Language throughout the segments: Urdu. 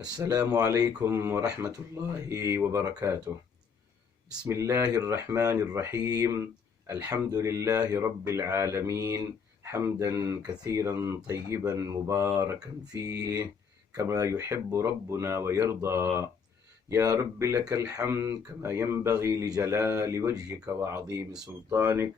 السلام عليكم ورحمة الله وبركاته. بسم الله الرحمن الرحيم. الحمد لله رب العالمين، حمدا كثيرا طيبا مباركا فيه كما يحب ربنا ويرضى. يا رب لك الحمد كما ينبغي لجلال وجهك وعظيم سلطانك.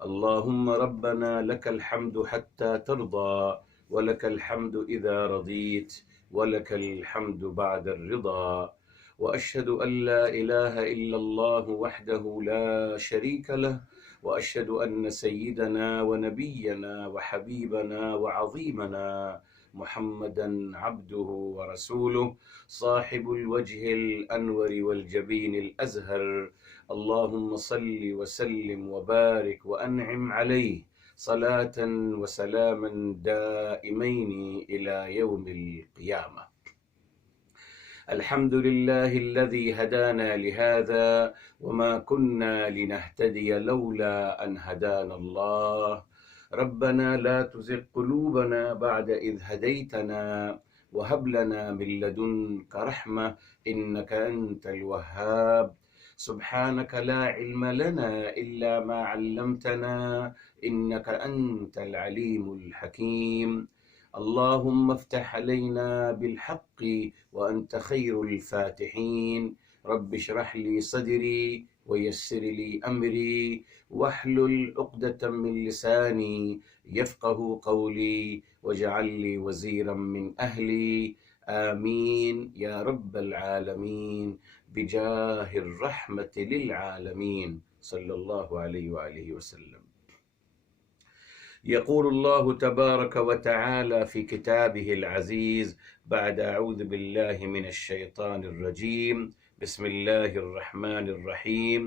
اللهم ربنا لك الحمد حتى ترضى، ولك الحمد إذا رضيت، ولك الحمد بعد الرضا. وأشهد أن لا إله إلا الله وحده لا شريك له، وأشهد أن سيدنا ونبينا وحبيبنا وعظيمنا محمدا عبده ورسوله، صاحب الوجه الأنور والجبين الأزهر. اللهم صل وسلم وبارك وأنعم عليه صلاة وسلاما دائمين إلى يوم القيامة. الحمد لله الذي هدانا لهذا، وما كنا لنهتدي لولا أن هدانا الله. ربنا لا تزغ قلوبنا بعد إذ هديتنا، وهب لنا من لدنك رحمة إنك أنت الوهاب. سبحانك لا علم لنا إلا ما علمتنا إنك أنت العليم الحكيم. اللهم افتح علينا بالحق وأنت خير الفاتحين. رب اشرح لي صدري ويسر لي أمري واحلل عقدة من لساني يفقه قولي، واجعل لي وزيرا من أهلي. آمين يا رب العالمين، بجاه الرحمة للعالمين، صلى الله عليه وآله وسلم. يقول الله تبارك وتعالى في كتابه العزيز بعد أعوذ بالله من الشيطان الرجيم، بسم الله الرحمن الرحيم.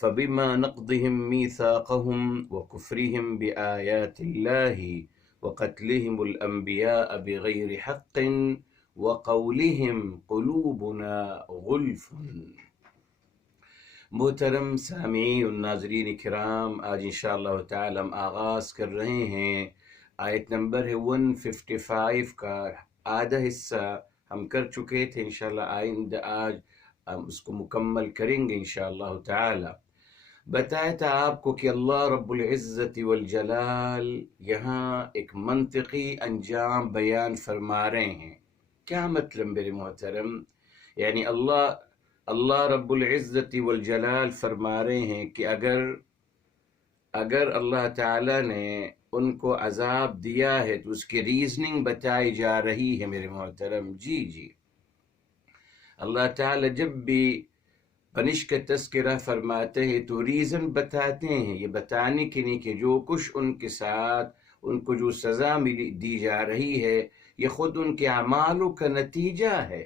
فبما نقضهم ميثاقهم وكفرهم بآيات الله وقتلهم الأنبياء بغير حق وقولهم قلوبنا غلف. محترم سامعین و ناظرین کرام، آج انشاءاللہ تعالی ہم آغاز کر رہے ہیں آیت نمبر ہے 155 کا آدھا حصہ ہم کر چکے تھے. انشاءاللہ آئندہ آج ہم اس کو مکمل کریں گے انشاءاللہ تعالی. بتایا تھا آپ کو کہ اللہ رب العزت والجلال یہاں ایک منطقی انجام بیان فرما رہے ہیں. کیا مطلب میرے محترم؟ یعنی اللہ رب العزت والجلال فرما رہے ہیں کہ اگر اللہ تعالیٰ نے ان کو عذاب دیا ہے تو اس کی ریزننگ بتائی جا رہی ہے میرے محترم. جی اللہ تعالیٰ جب بھی پنش کا تذکرہ فرماتے ہیں تو ریزن بتاتے ہیں، یہ بتانے کے لیے کہ جو کچھ ان کے ساتھ ان کو جو سزا دی جا رہی ہے یہ خود ان کے اعمالوں کا نتیجہ ہے،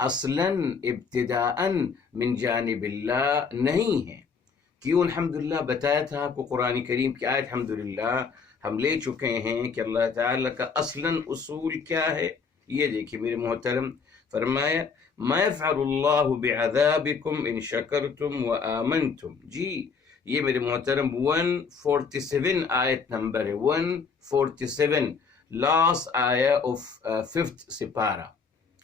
اصلاً ابتداءً من جانب اللہ نہیں ہے. کیوں؟ الحمدللہ بتایا تھا آپ کو قرآن کریم کی آیت الحمدللہ ہم لے چکے ہیں کہ اللہ تعالیٰ کا اصلاً اصول کیا ہے. یہ دیکھیے میرے محترم، فرمایا ما يفعل اللہ بعذابکم ان شکرتم وآمنتم. جی یہ میرے محترم 147 آیت نمبر ہے، 147 لاسٹ آیا آف 5th سپارہ.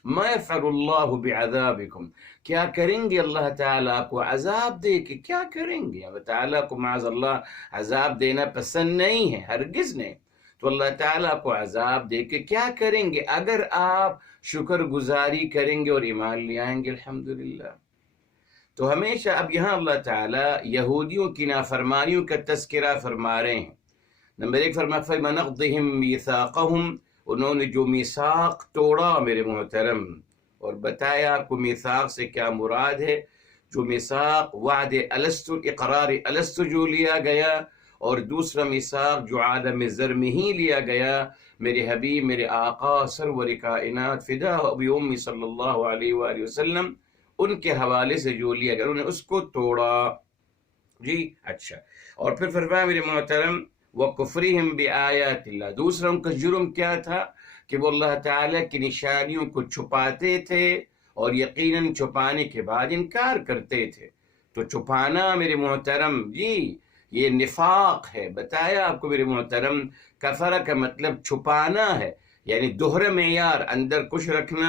ما يفعل اللہ بعذابکم، کیا کریں گے اللہ تعالیٰ آپ کو عذاب دے کے؟ کیا کریں گے؟ اللہ تعالیٰ کو معاذ اللہ عذاب دینا پسند نہیں ہے ہرگز نہیں. تو اللہ تعالیٰ کو عذاب دے کے کیا کریں گے اگر آپ شکر گزاری کریں گے اور ایمان لے آئیں گے؟ الحمدللہ. تو ہمیشہ اب یہاں اللہ تعالیٰ یہودیوں کی نافرمانیوں کا تذکرہ فرما رہے ہیں. نمبر 1 فرمایا فَبِمَا نَقْضِهِمْ مِيثَاقَهُمْ، انہوں نے جو میثاق توڑا میرے محترم. اور بتایا آپ کو میثاق سے کیا مراد ہے. جو میثاق وعد الست، اقرار الست جو لیا گیا، اور دوسرا میثاق جو عالم زر میں ہی لیا گیا، میرے حبیب میرے آقا سرور کائنات فدا ابی امی صلی اللہ علیہ وآلہ وسلم ان کے حوالے سے جو لیا گیا انہوں نے اس کو توڑا. جی اچھا. اور پھر فرمایا میرے محترم وَكُفْرِهِمْ بِآيَاتِ اللَّهِ، دوسرا ان کا جرم کیا تھا کہ وہ اللہ تعالیٰ کی نشانیوں کو چھپاتے تھے اور یقیناً چھپانے کے بعد انکار کرتے تھے. تو چھپانا میرے محترم جی یہ نفاق ہے. بتایا آپ کو میرے محترم کفر کا مطلب چھپانا ہے، یعنی دوہرا معیار، اندر کچھ رکھنا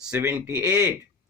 78।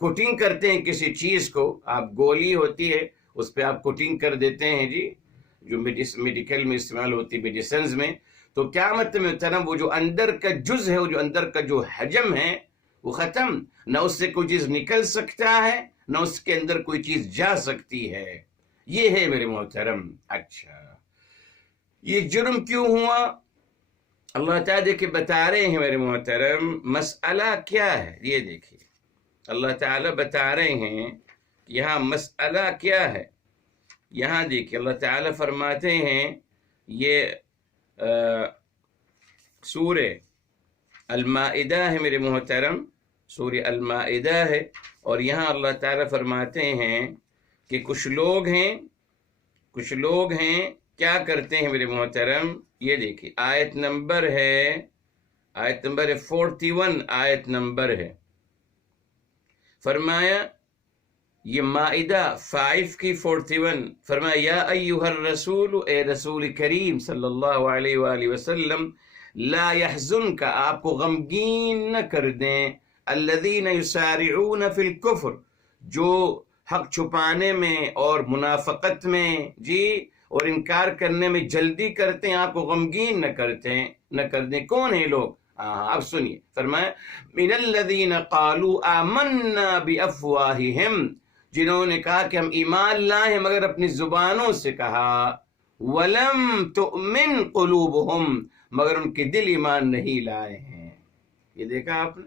کوٹنگ کرتے ہیں کسی چیز کو، آپ گولی ہوتی ہے اس پہ آپ کوٹنگ کر دیتے ہیں جی، جو میڈیکل میں استعمال ہوتی ہے، میڈیسنز میں، تو کیا مطلب محترم وہ جو اندر کا جز ہے، وہ جو اندر کا جو حجم ہے وہ ختم، نہ اس سے کوئی چیز نکل سکتا ہے نہ اس کے اندر کوئی چیز جا سکتی ہے، یہ ہے میرے محترم۔ اچھا یہ جرم کیوں ہوا؟ اللہ تعالیٰ دیکھیں بتا رہے ہیں میرے محترم مسئلہ کیا ہے، یہ دیکھیے اللہ تعالیٰ بتا رہے ہیں یہاں مسئلہ کیا ہے۔ یہاں دیکھیے اللہ تعالیٰ فرماتے ہیں، یہ سورہ المائدہ ہے میرے محترم، سورہ المائدہ ہے، اور یہاں اللہ تعالیٰ فرماتے ہیں کہ کچھ لوگ ہیں کیا کرتے ہیں میرے محترم، یہ دیکھیے آیت نمبر ہے 41، آیت نمبر ہے، فرمایا یہ مائدہ 5 کی 41، فرمایا یا ایھا الرسول، اے رسول کریم صلی اللہ علیہ وآلہ وسلم، لا يحزنک، آپ کو غمگین نہ کر دیں، الذین یسارعون فی الکفر، جو حق چھپانے میں اور منافقت میں جی اور انکار کرنے میں جلدی کرتے ہیں، آپ کو غمگین نہ کر دیں۔ کون ہیں لوگ؟ اب سنیے، فرمایا من الذین قالوا آمنا بافواہہم، جنہوں نے کہا کہ ہم ایمان لائے ہیں مگر اپنی زبانوں سے کہا، ولم تؤمن قلوبہم، مگر ان کے دل ایمان نہیں لائے ہیں۔ یہ دیکھا آپ نے،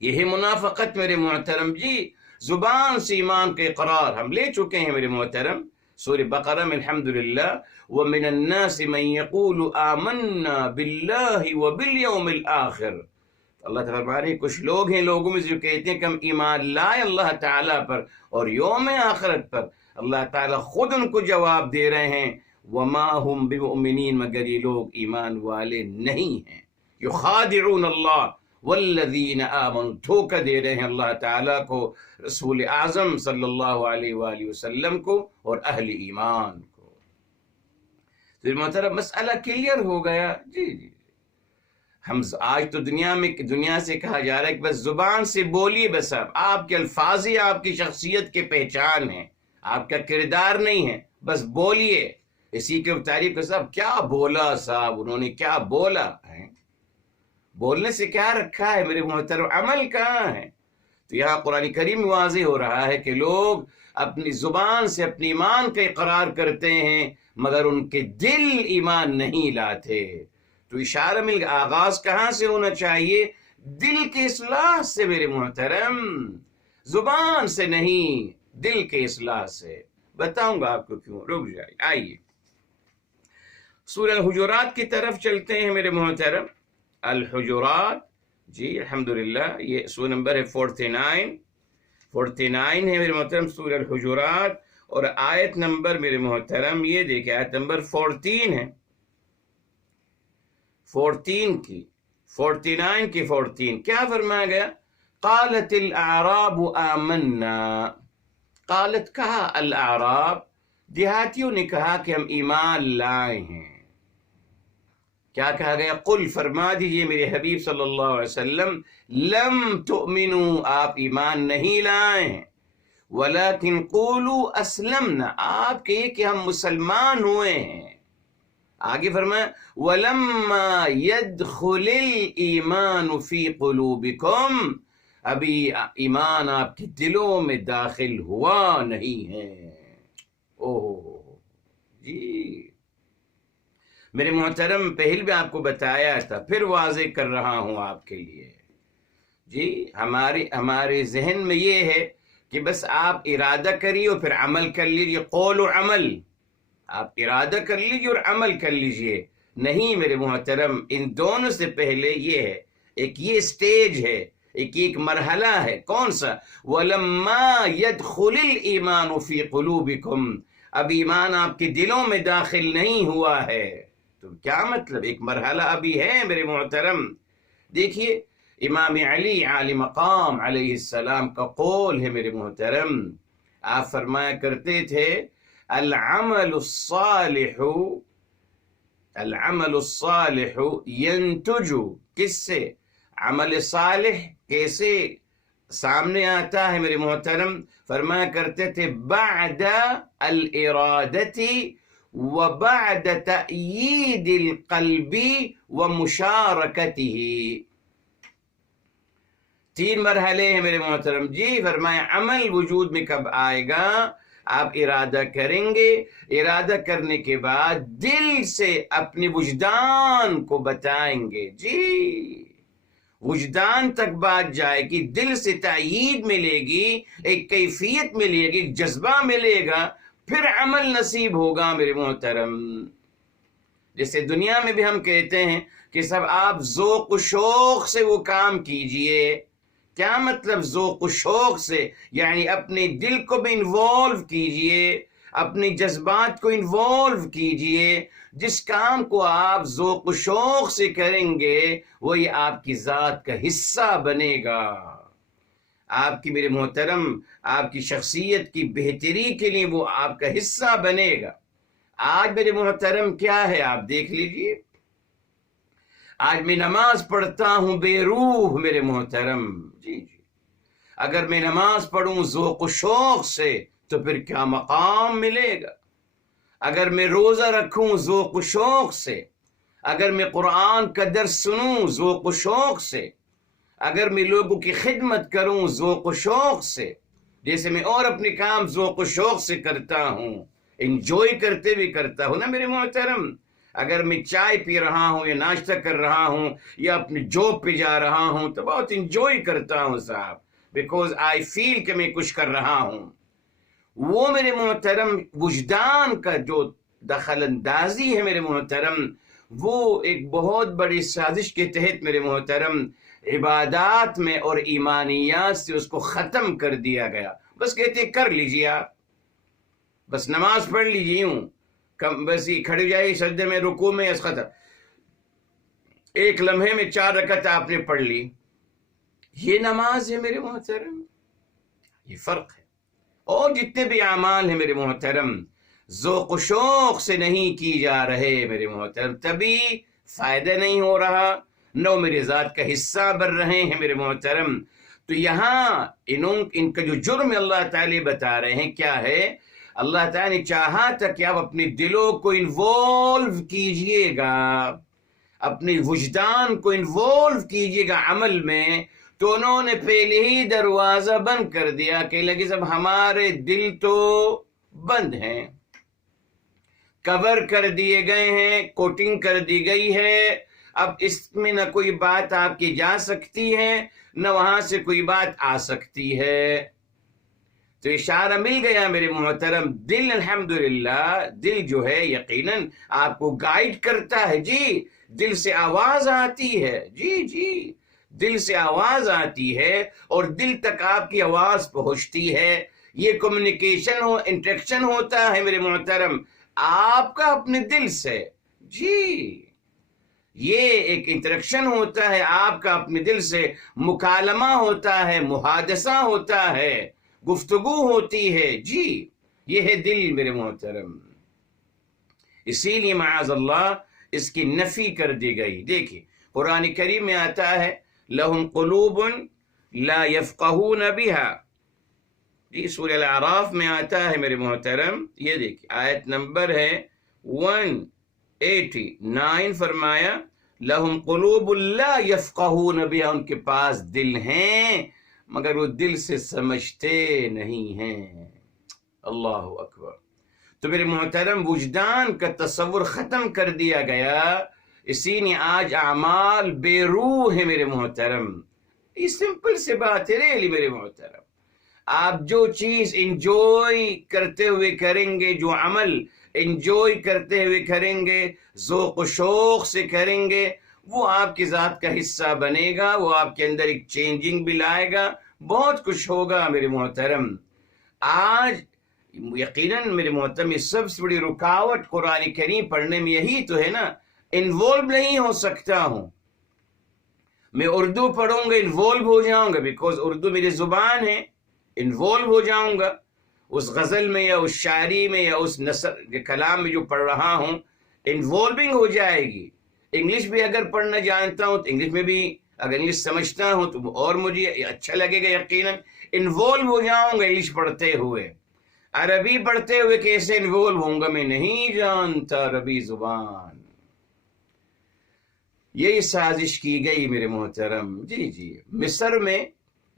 یہ ہے منافقت میرے محترم جی، زبان سے ایمان کا اقرار ہم لے چکے ہیں میرے محترم، سورہ بقرہ میں الحمدللہ، وَمِنَ النَّاسِ مَن يَقُولُ آمَنَّا بِاللَّهِ وَبِالْيَوْمِ الْآخِرِ، اللہ تعالیٰ فرما رہے ہیں کچھ لوگ ہیں لوگوں میں جو کہتے ہیں کہ ہم ایمان لائے اللہ تعالیٰ پر اور یوم آخرت پر، اللہ تعالیٰ خود ان کو جواب دے رہے ہیں وَمَا هُمْ بِمُؤْمِنِينَ، مگر یہ لوگ ایمان والے نہیں ہیں، يُخَادِعُونَ اللَّهَ والذین آمنوا، دھوکہ دے رہے ہیں اللہ تعالیٰ کو، رسول اعظم صلی اللہ علیہ وآلہ وسلم کو اور اہل ایمان کو۔ تو محترم مسئلہ کلیئر ہو گیا جی۔ ہم آج تو دنیا سے کہا جا رہا ہے کہ بس زبان سے بولیے، بس آپ کے الفاظ ہی آپ کی شخصیت کے پہچان ہیں، آپ کا کردار نہیں ہے، بس بولیے، اسی کے تعریف کے صاحب کیا بولا، صاحب انہوں نے کیا بولا ہے، بولنے سے کیا رکھا ہے میرے محترم، عمل کہاں ہے؟ تو یہاں قرآن کریم میں واضح ہو رہا ہے کہ لوگ اپنی زبان سے اپنے ایمان کا اقرار کرتے ہیں مگر ان کے دل ایمان نہیں لاتے۔ تو اشارہ مل گیا، آغاز کہاں سے ہونا چاہیے؟ دل کے اصلاح سے میرے محترم، زبان سے نہیں، دل کے اصلاح سے۔ بتاؤں گا آپ کو کیوں، رک جائیے، آئیے سورہ الحجرات کی طرف چلتے ہیں میرے محترم۔ الحجرات جی الحمدللہ، یہ سورہ نمبر ہے 49 ہے میرے محترم، سورہ الحجرات، اور آیت نمبر میرے محترم یہ دیکھیں آیت نمبر 14 ہے، 49 کی 14 کیا فرمایا گیا؟ قالت الاعراب آمنا، قالت کہا الاعراب، دیہاتیوں نے کہا کہ ہم ایمان لائے ہیں۔ کیا کہا گیا؟ قل، فرما دیجئے میرے حبیب صلی اللہ علیہ وسلم، لم تؤمنوا، آپ ایمان نہیں لائے ہیں، ولیکن قولوا اسلمنا، آپ کہیے کہ ہم مسلمان ہوئے ہیں۔ آگے فرمایا ولما يدخل الایمان فی قلوبکم، ابھی ایمان آپ کے دلوں میں داخل ہوا نہیں ہے۔ اوہ جی میرے محترم، پہل بھی آپ کو بتایا تھا، پھر واضح کر رہا ہوں آپ کے لیے جی، ہمارے ذہن میں یہ ہے کہ بس آپ ارادہ کریے اور پھر عمل کر لیجیے، قول و عمل، آپ ارادہ کر لیجیے اور عمل کر لیجیے، نہیں میرے محترم، ان دونوں سے پہلے یہ ہے، ایک یہ سٹیج ہے، ایک مرحلہ ہے، کون سا؟ وَلَمَّا يَدْخُلِ الْإِيمَانُ فِي قُلُوبِكُمْ، اب ایمان آپ کے دلوں میں داخل نہیں ہوا ہے۔ تو کیا مطلب؟ ایک مرحلہ ابھی ہے میرے محترم۔ دیکھیے امام علی عالی مقام علیہ السلام کا قول ہے میرے محترم، آپ فرمایا کرتے تھے العمل الصالح ینتج، کس سے؟ عمل صالح کیسے سامنے آتا ہے میرے محترم، فرمایا کرتے تھے بعد الارادتی وبعد تأیید القلب ومشارکتہ، 3 مرحلے ہیں میرے محترم جی۔ فرمایا عمل وجود میں کب آئے گا؟ آپ ارادہ کریں گے، ارادہ کرنے کے بعد دل سے اپنے وجدان کو بتائیں گے، جی وجدان تک بات جائے گی، دل سے تائید ملے گی، ایک کیفیت ملے گی، ایک جذبہ ملے گا، پھر عمل نصیب ہوگا میرے محترم۔ جیسے دنیا میں بھی ہم کہتے ہیں کہ سب آپ ذوق و شوق سے وہ کام کیجئے۔ کیا مطلب ذوق و شوق سے؟ یعنی اپنے دل کو بھی انوالو کیجئے، اپنے جذبات کو انوالو کیجئے۔ جس کام کو آپ ذوق و شوق سے کریں گے وہی آپ کی ذات کا حصہ بنے گا، آپ کی میرے محترم آپ کی شخصیت کی بہتری کے لیے وہ آپ کا حصہ بنے گا۔ آج میرے محترم کیا ہے آپ دیکھ لیجئے، آج میں نماز پڑھتا ہوں بے روح میرے محترم، جی جی اگر میں نماز پڑھوں ذوق و شوق سے تو پھر کیا مقام ملے گا۔ اگر میں روزہ رکھوں ذوق و شوق سے، اگر میں قرآن کا درس سنوں ذوق و شوق سے، اگر میں لوگوں کی خدمت کروں ذوق و شوق سے، جیسے میں اور اپنے کام ذوق و شوق سے کرتا ہوں، انجوائے کرتے بھی کرتا ہوں نا میرے محترم۔ اگر میں چائے پی رہا ہوں یا ناشتہ کر رہا ہوں یا اپنے جاب پہ جا رہا ہوں تو بہت انجوائے کرتا ہوں صاحب، بیکوز آئی فیل کہ میں کچھ کر رہا ہوں۔ وہ میرے محترم وجدان کا جو دخل اندازی ہے میرے محترم، وہ ایک بہت بڑی سازش کے تحت میرے محترم عبادات میں اور ایمانیات سے اس کو ختم کر دیا گیا۔ بس کہتے کر لیجیے، آپ بس نماز پڑھ لیجیے، یوں بس ہی کھڑی جائے سجدے میں رکوع میں اس ختم، ایک لمحے میں 4 رکعت آپ نے پڑھ لی، یہ نماز ہے میرے محترم؟ یہ فرق ہے۔ اور جتنے بھی اعمال ہیں میرے محترم ذوق و شوق سے نہیں کی جا رہے میرے محترم، تبھی فائدہ نہیں ہو رہا، نہ میرے ذات کا حصہ بن رہے ہیں میرے محترم۔ تو یہاں ان کا جو جرم اللہ تعالی بتا رہے ہیں کیا ہے، اللہ تعالی نے چاہا تھا کہ آپ اپنے دلوں کو انوالو کیجئے گا، اپنے وجدان کو انوالو کیجئے گا عمل میں، تو انہوں نے پہلے ہی دروازہ بند کر دیا کہ لگے سب ہمارے دل تو بند ہیں، کور کر دیے گئے ہیں، کوٹنگ کر دی گئی ہے، اب اس میں نہ کوئی بات آپ کی جا سکتی ہے نہ وہاں سے کوئی بات آ سکتی ہے۔ تو اشارہ مل گیا میرے محترم، دل الحمدللہ دل جو ہے یقیناً آپ کو گائیڈ کرتا ہے، جی دل سے آواز آتی ہے، جی جی دل سے آواز آتی ہے اور دل تک آپ کی آواز پہنچتی ہے، یہ کمیونیکیشن انٹریکشن ہوتا ہے میرے محترم آپ کا اپنے دل سے، جی یہ ایک انٹریکشن ہوتا ہے آپ کا اپنے دل سے، مکالمہ ہوتا ہے، محادثہ ہوتا ہے، گفتگو ہوتی ہے، جی یہ ہے دل میرے محترم۔ اسی لیے معاذ اللہ اس کی نفی کر دی گئی۔ دیکھیے قرآن کریم میں آتا ہے لہم قلوب لا یفقہون بہا، یہ سورہ الاعراف میں آتا ہے میرے محترم، یہ دیکھیے آیت نمبر ہے 189، فرمایا لہم قلوب لا یفقہون بہا، ان کے پاس دل ہیں مگر وہ دل سے سمجھتے نہیں ہیں۔ اللہ اکبر۔ تو میرے محترم وجدان کا تصور ختم کر دیا گیا، اسی نے آج اعمال بے روح ہے میرے محترم۔ یہ سمپل سے بات ہے ریلی میرے محترم، آپ جو چیز انجوائے کرتے ہوئے کریں گے، جو عمل انجوائے کرتے ہوئے کریں گے، ذوق و شوق سے کریں گے، وہ آپ کی ذات کا حصہ بنے گا، وہ آپ کے اندر ایک چینجنگ بھی لائے گا، بہت کچھ ہوگا میرے محترم۔ آج یقیناً میرے محترم یہ سب سے بڑی رکاوٹ قرآن کریم پڑھنے میں یہی تو ہے نا، انوالو نہیں ہو سکتا ہوں میں، اردو پڑھوں گا انوالو ہو جاؤں گا بیکاز اردو میری زبان ہے، انوالو ہو جاؤں گا اس غزل میں یا اس شاعری میں یا اس نثر کلام میں جو پڑھ رہا ہوں، انوالونگ ہو جائے گی۔ انگلش بھی اگر پڑھنا جانتا ہوں تو انگلش میں بھی اگر انگلش سمجھتا ہوں تو اور مجھے اچھا لگے گا، یقیناً انوالو ہو جاؤں گا انگلش پڑھتے ہوئے۔ عربی پڑھتے ہوئے کیسے انوالو ہوں گا، میں نہیں جانتا عربی زبان۔ یہی سازش کی گئی میرے محترم۔ جی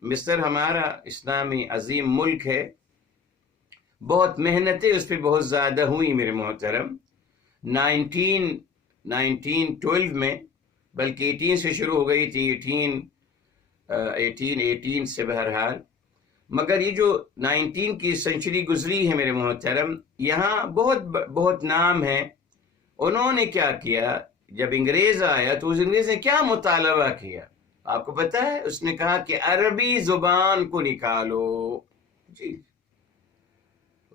مصر ہمارا اسلامی عظیم ملک ہے، بہت محنتیں اس پہ بہت زیادہ ہوئی میرے محترم۔ 1912 میں، بلکہ 18 سے شروع ہو گئی تھی، 18 سے بہرحال، مگر یہ جو 19 کی سنچری گزری ہے میرے محترم، یہاں بہت نام ہے۔ انہوں نے کیا کیا، جب انگریز آیا تو اس انگریز نے کیا مطالبہ کیا آپ کو پتا ہے؟ اس نے کہا کہ عربی زبان کو نکالو۔ جی،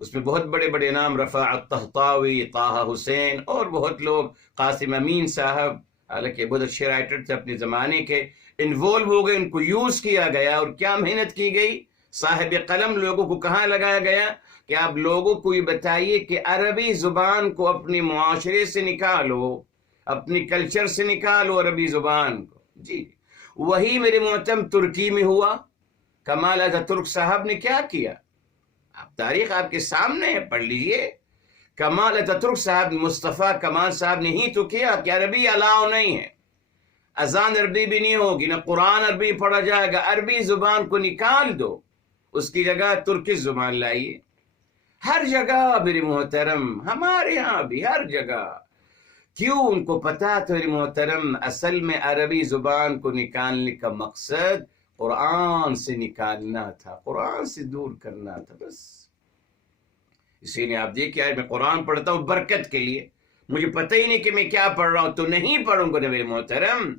اس میں بہت بڑے بڑے نام، رفاعت طہطاوی، طه حسین اور بہت لوگ، قاسم امین صاحب، حالانکہ بہت اچھے رائٹر تھے اپنے زمانے کے، انوالو ہو گئے، ان کو یوز کیا گیا اور کیا محنت کی گئی۔ صاحب قلم لوگوں کو کہاں لگایا گیا کہ آپ لوگوں کو یہ بتائیے کہ عربی زبان کو اپنے معاشرے سے نکالو، اپنی کلچر سے نکالو عربی زبان کو۔ جی، وہی میرے محترم ترکی میں ہوا۔ کمال اتاترک صاحب نے کیا کیا، تاریخ آپ کے سامنے ہے، پڑھ لیجئے۔ کمال اتاترک صاحب، مصطفیٰ کمال صاحب نے ہی تو کیا کہ عربی الاؤ نہیں ہے، اذان عربی بھی نہیں ہوگی، نہ قرآن عربی پڑھا جائے گا، عربی زبان کو نکال دو، اس کی جگہ ترکی زبان لائیے۔ ہر جگہ میرے محترم، ہمارے ہاں بھی ہر جگہ، کیوں؟ ان کو پتا تھا میرے محترم، اصل میں عربی زبان کو نکالنے کا مقصد قرآن سے نکالنا تھا، قرآن سے دور کرنا تھا، بس۔ اسی لیے آپ دیکھیں، آج میں قرآن پڑھتا ہوں برکت کے لیے، مجھے پتہ ہی نہیں کہ میں کیا پڑھ رہا ہوں تو نہیں پڑھوں گا نا میرے محترم۔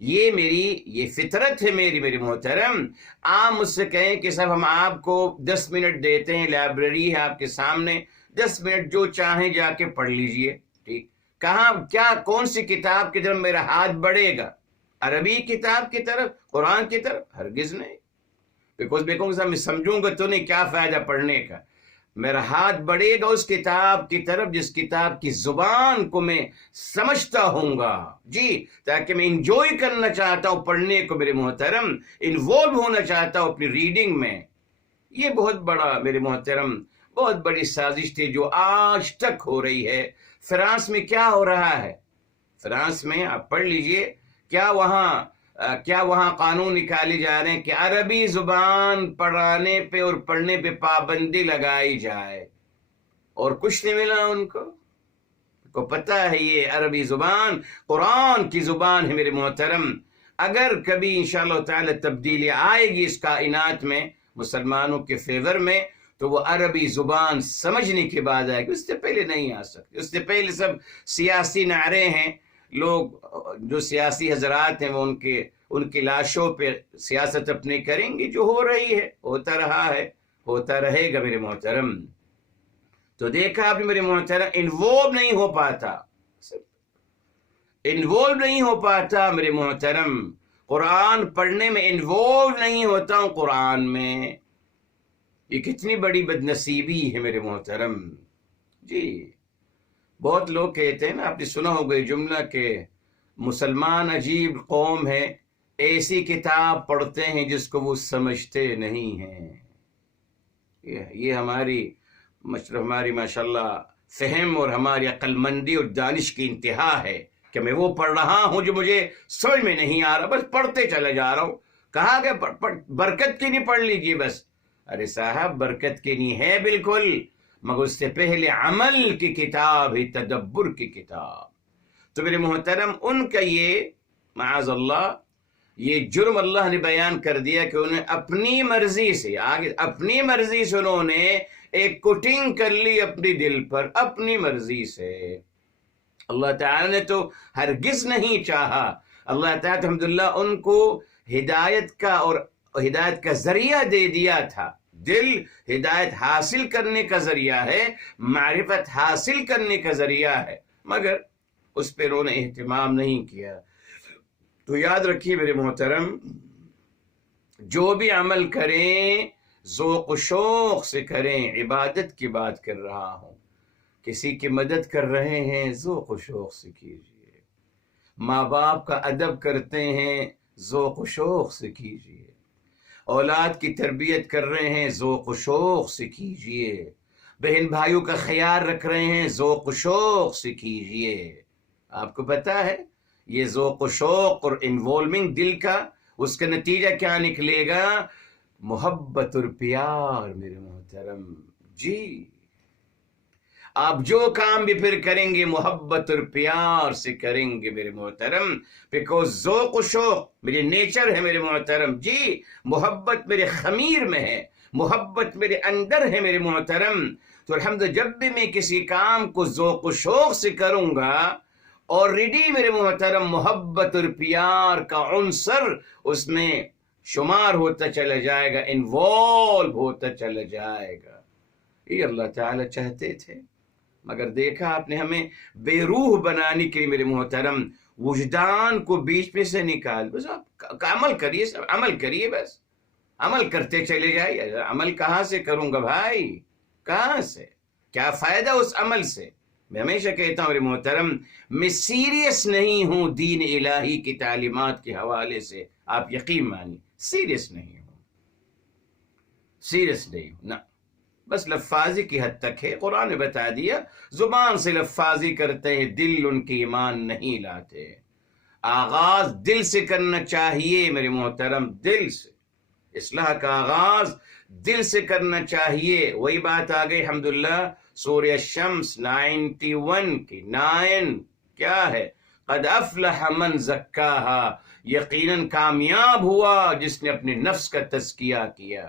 یہ فطرت ہے میرے محترم۔ آپ مجھ سے کہیں کہ صاحب ہم آپ کو 10 منٹ دیتے ہیں، لائبریری ہے آپ کے سامنے، 10 منٹ جو چاہیں جا کے پڑھ لیجئے، ٹھیک؟ کہاں، کیا، کون سی کتاب کی طرف میرا ہاتھ بڑھے گا؟ عربی کتاب کی طرف، قرآن کی طرف؟ ہرگز نہیں۔ بیکوز میں سمجھوں گا تو نہیں، کیا فائدہ پڑھنے کا؟ میرا ہاتھ بڑھے گا اس کتاب کی طرف جس کتاب کی زبان کو میں سمجھتا ہوں گا، جی، تاکہ میں انجوائے کرنا چاہتا ہوں پڑھنے کو میرے محترم، انوالو ہونا چاہتا ہوں اپنی ریڈنگ میں۔ یہ بہت بڑا میرے محترم، بہت بڑی سازش تھی جو آج تک ہو رہی ہے۔ فرانس میں کیا ہو رہا ہے؟ فرانس میں آپ پڑھ لیجئے، کیا وہاں قانون نکالے جا رہے ہیں کہ عربی زبان پڑھانے پہ اور پڑھنے پہ پابندی لگائی جائے، اور کچھ نہیں ملا ان کو پتہ ہے یہ عربی زبان قرآن کی زبان ہے میرے محترم۔ اگر کبھی انشاءاللہ تعالی تبدیلی آئے گی اس کائنات میں مسلمانوں کے فیور میں تو وہ عربی زبان سمجھنے کے بعد آئے گی، اس سے پہلے نہیں آ سکتی۔ اس سے پہلے سب سیاسی نعرے ہیں، لوگ جو سیاسی حضرات ہیں وہ ان کی لاشوں پہ سیاست اپنی کریں گے، جو ہو رہی ہے، ہوتا رہا ہے، ہوتا رہے گا میرے محترم۔ تو دیکھا آپ میرے محترم، انوالو نہیں ہو پاتا میرے محترم، قرآن پڑھنے میں انوالو نہیں ہوتا ہوں قرآن میں۔ یہ کتنی بڑی بدنصیبی ہے میرے محترم۔ جی، بہت لوگ کہتے ہیں نا، آپ نے سنا ہوگا یہ جملہ کہ مسلمان عجیب قوم ہے، ایسی کتاب پڑھتے ہیں جس کو وہ سمجھتے نہیں ہیں۔ یہ ہماری ماشاءاللہ فہم اور ہماری عقل مندی اور دانش کی انتہا ہے کہ میں وہ پڑھ رہا ہوں جو مجھے سمجھ میں نہیں آ رہا، بس پڑھتے چلے جا رہا ہوں۔ کہا کہ برکت کی نہیں پڑھ لیجیے بس۔ ارے صاحب، برکت کی نہیں ہے بالکل، مگر اس سے پہلے عمل کی کتاب ہے، تدبر کی کتاب۔ تو میرے محترم، ان کا یہ معاذ اللہ یہ جرم اللہ نے بیان کر دیا کہ انہیں اپنی مرضی سے انہوں نے ایک کوٹنگ کر لی اپنی دل پر، اپنی مرضی سے۔ اللہ تعالی نے تو ہرگز نہیں چاہا۔ اللہ تعالی الحمدللہ ان کو ہدایت کا ذریعہ دے دیا تھا۔ دل ہدایت حاصل کرنے کا ذریعہ ہے، معرفت حاصل کرنے کا ذریعہ ہے، مگر اس پہ انہوں نے اہتمام نہیں کیا۔ تو یاد رکھیے میرے محترم، جو بھی عمل کریں ذوق و شوق سے کریں۔ عبادت کی بات کر رہا ہوں، کسی کی مدد کر رہے ہیں ذوق و شوق سے کیجیے۔ ماں باپ کا ادب کرتے ہیں ذوق و شوق سے کیجئے. اولاد کی تربیت کر رہے ہیں، ذوق و شوق سے کیجئے. بہن بھائیوں کا خیال رکھ رہے ہیں، ذوق و شوق سے کیجئے. آپ کو پتہ ہے یہ ذوق و شوق اور انوالومنگ دل کا، اس کا نتیجہ کیا نکلے گا؟ محبت اور پیار میرے محترم. جی آپ جو کام بھی پھر کریں گے محبت اور پیار سے کریں گے میرے محترم، بیکوز ذوق و شوق میرے نیچر ہے میرے محترم. جی محبت میرے خمیر میں ہے، محبت میرے اندر ہے میرے محترم. تو الحمدللہ جب بھی میں کسی کام کو ذوق و شوق سے کروں گا، آلریڈی میرے محترم محبت اور پیار کا عنصر اس میں شمار ہوتا چلا جائے گا، انوالو ہوتا چلا جائے گا. یہ اللہ تعالی چاہتے تھے، مگر دیکھا آپ نے ہمیں بے روح بنانے کے لیے میرے محترم وجدان کو بیچ میں سے نکال. بس آپ عمل کریے، عمل کریے، بس عمل کرتے چلے جائیے. عمل کہاں سے کروں گا بھائی، کہاں سے؟ کیا فائدہ اس عمل سے؟ میں ہمیشہ کہتا ہوں میرے محترم، میں سیریس نہیں ہوں دین الہی کی تعلیمات کے حوالے سے. آپ یقین مانیے سیریس نہیں ہوں، سیریس نہیں ہوں، نہ بس لفاظی کی حد تک ہے. قرآن نے بتا دیا زبان سے لفاظی کرتے ہیں، دل ان کی ایمان نہیں لاتے. آغاز دل سے کرنا چاہیے میرے محترم، دل سے. اصلاح کا آغاز دل سے کرنا چاہیے. وہی بات آ گئی الحمدللہ سورہ الشمس 91 کی 9 کیا ہے؟ قد افلح من زکاہا، یقیناً کامیاب ہوا جس نے اپنے نفس کا تزکیہ کیا.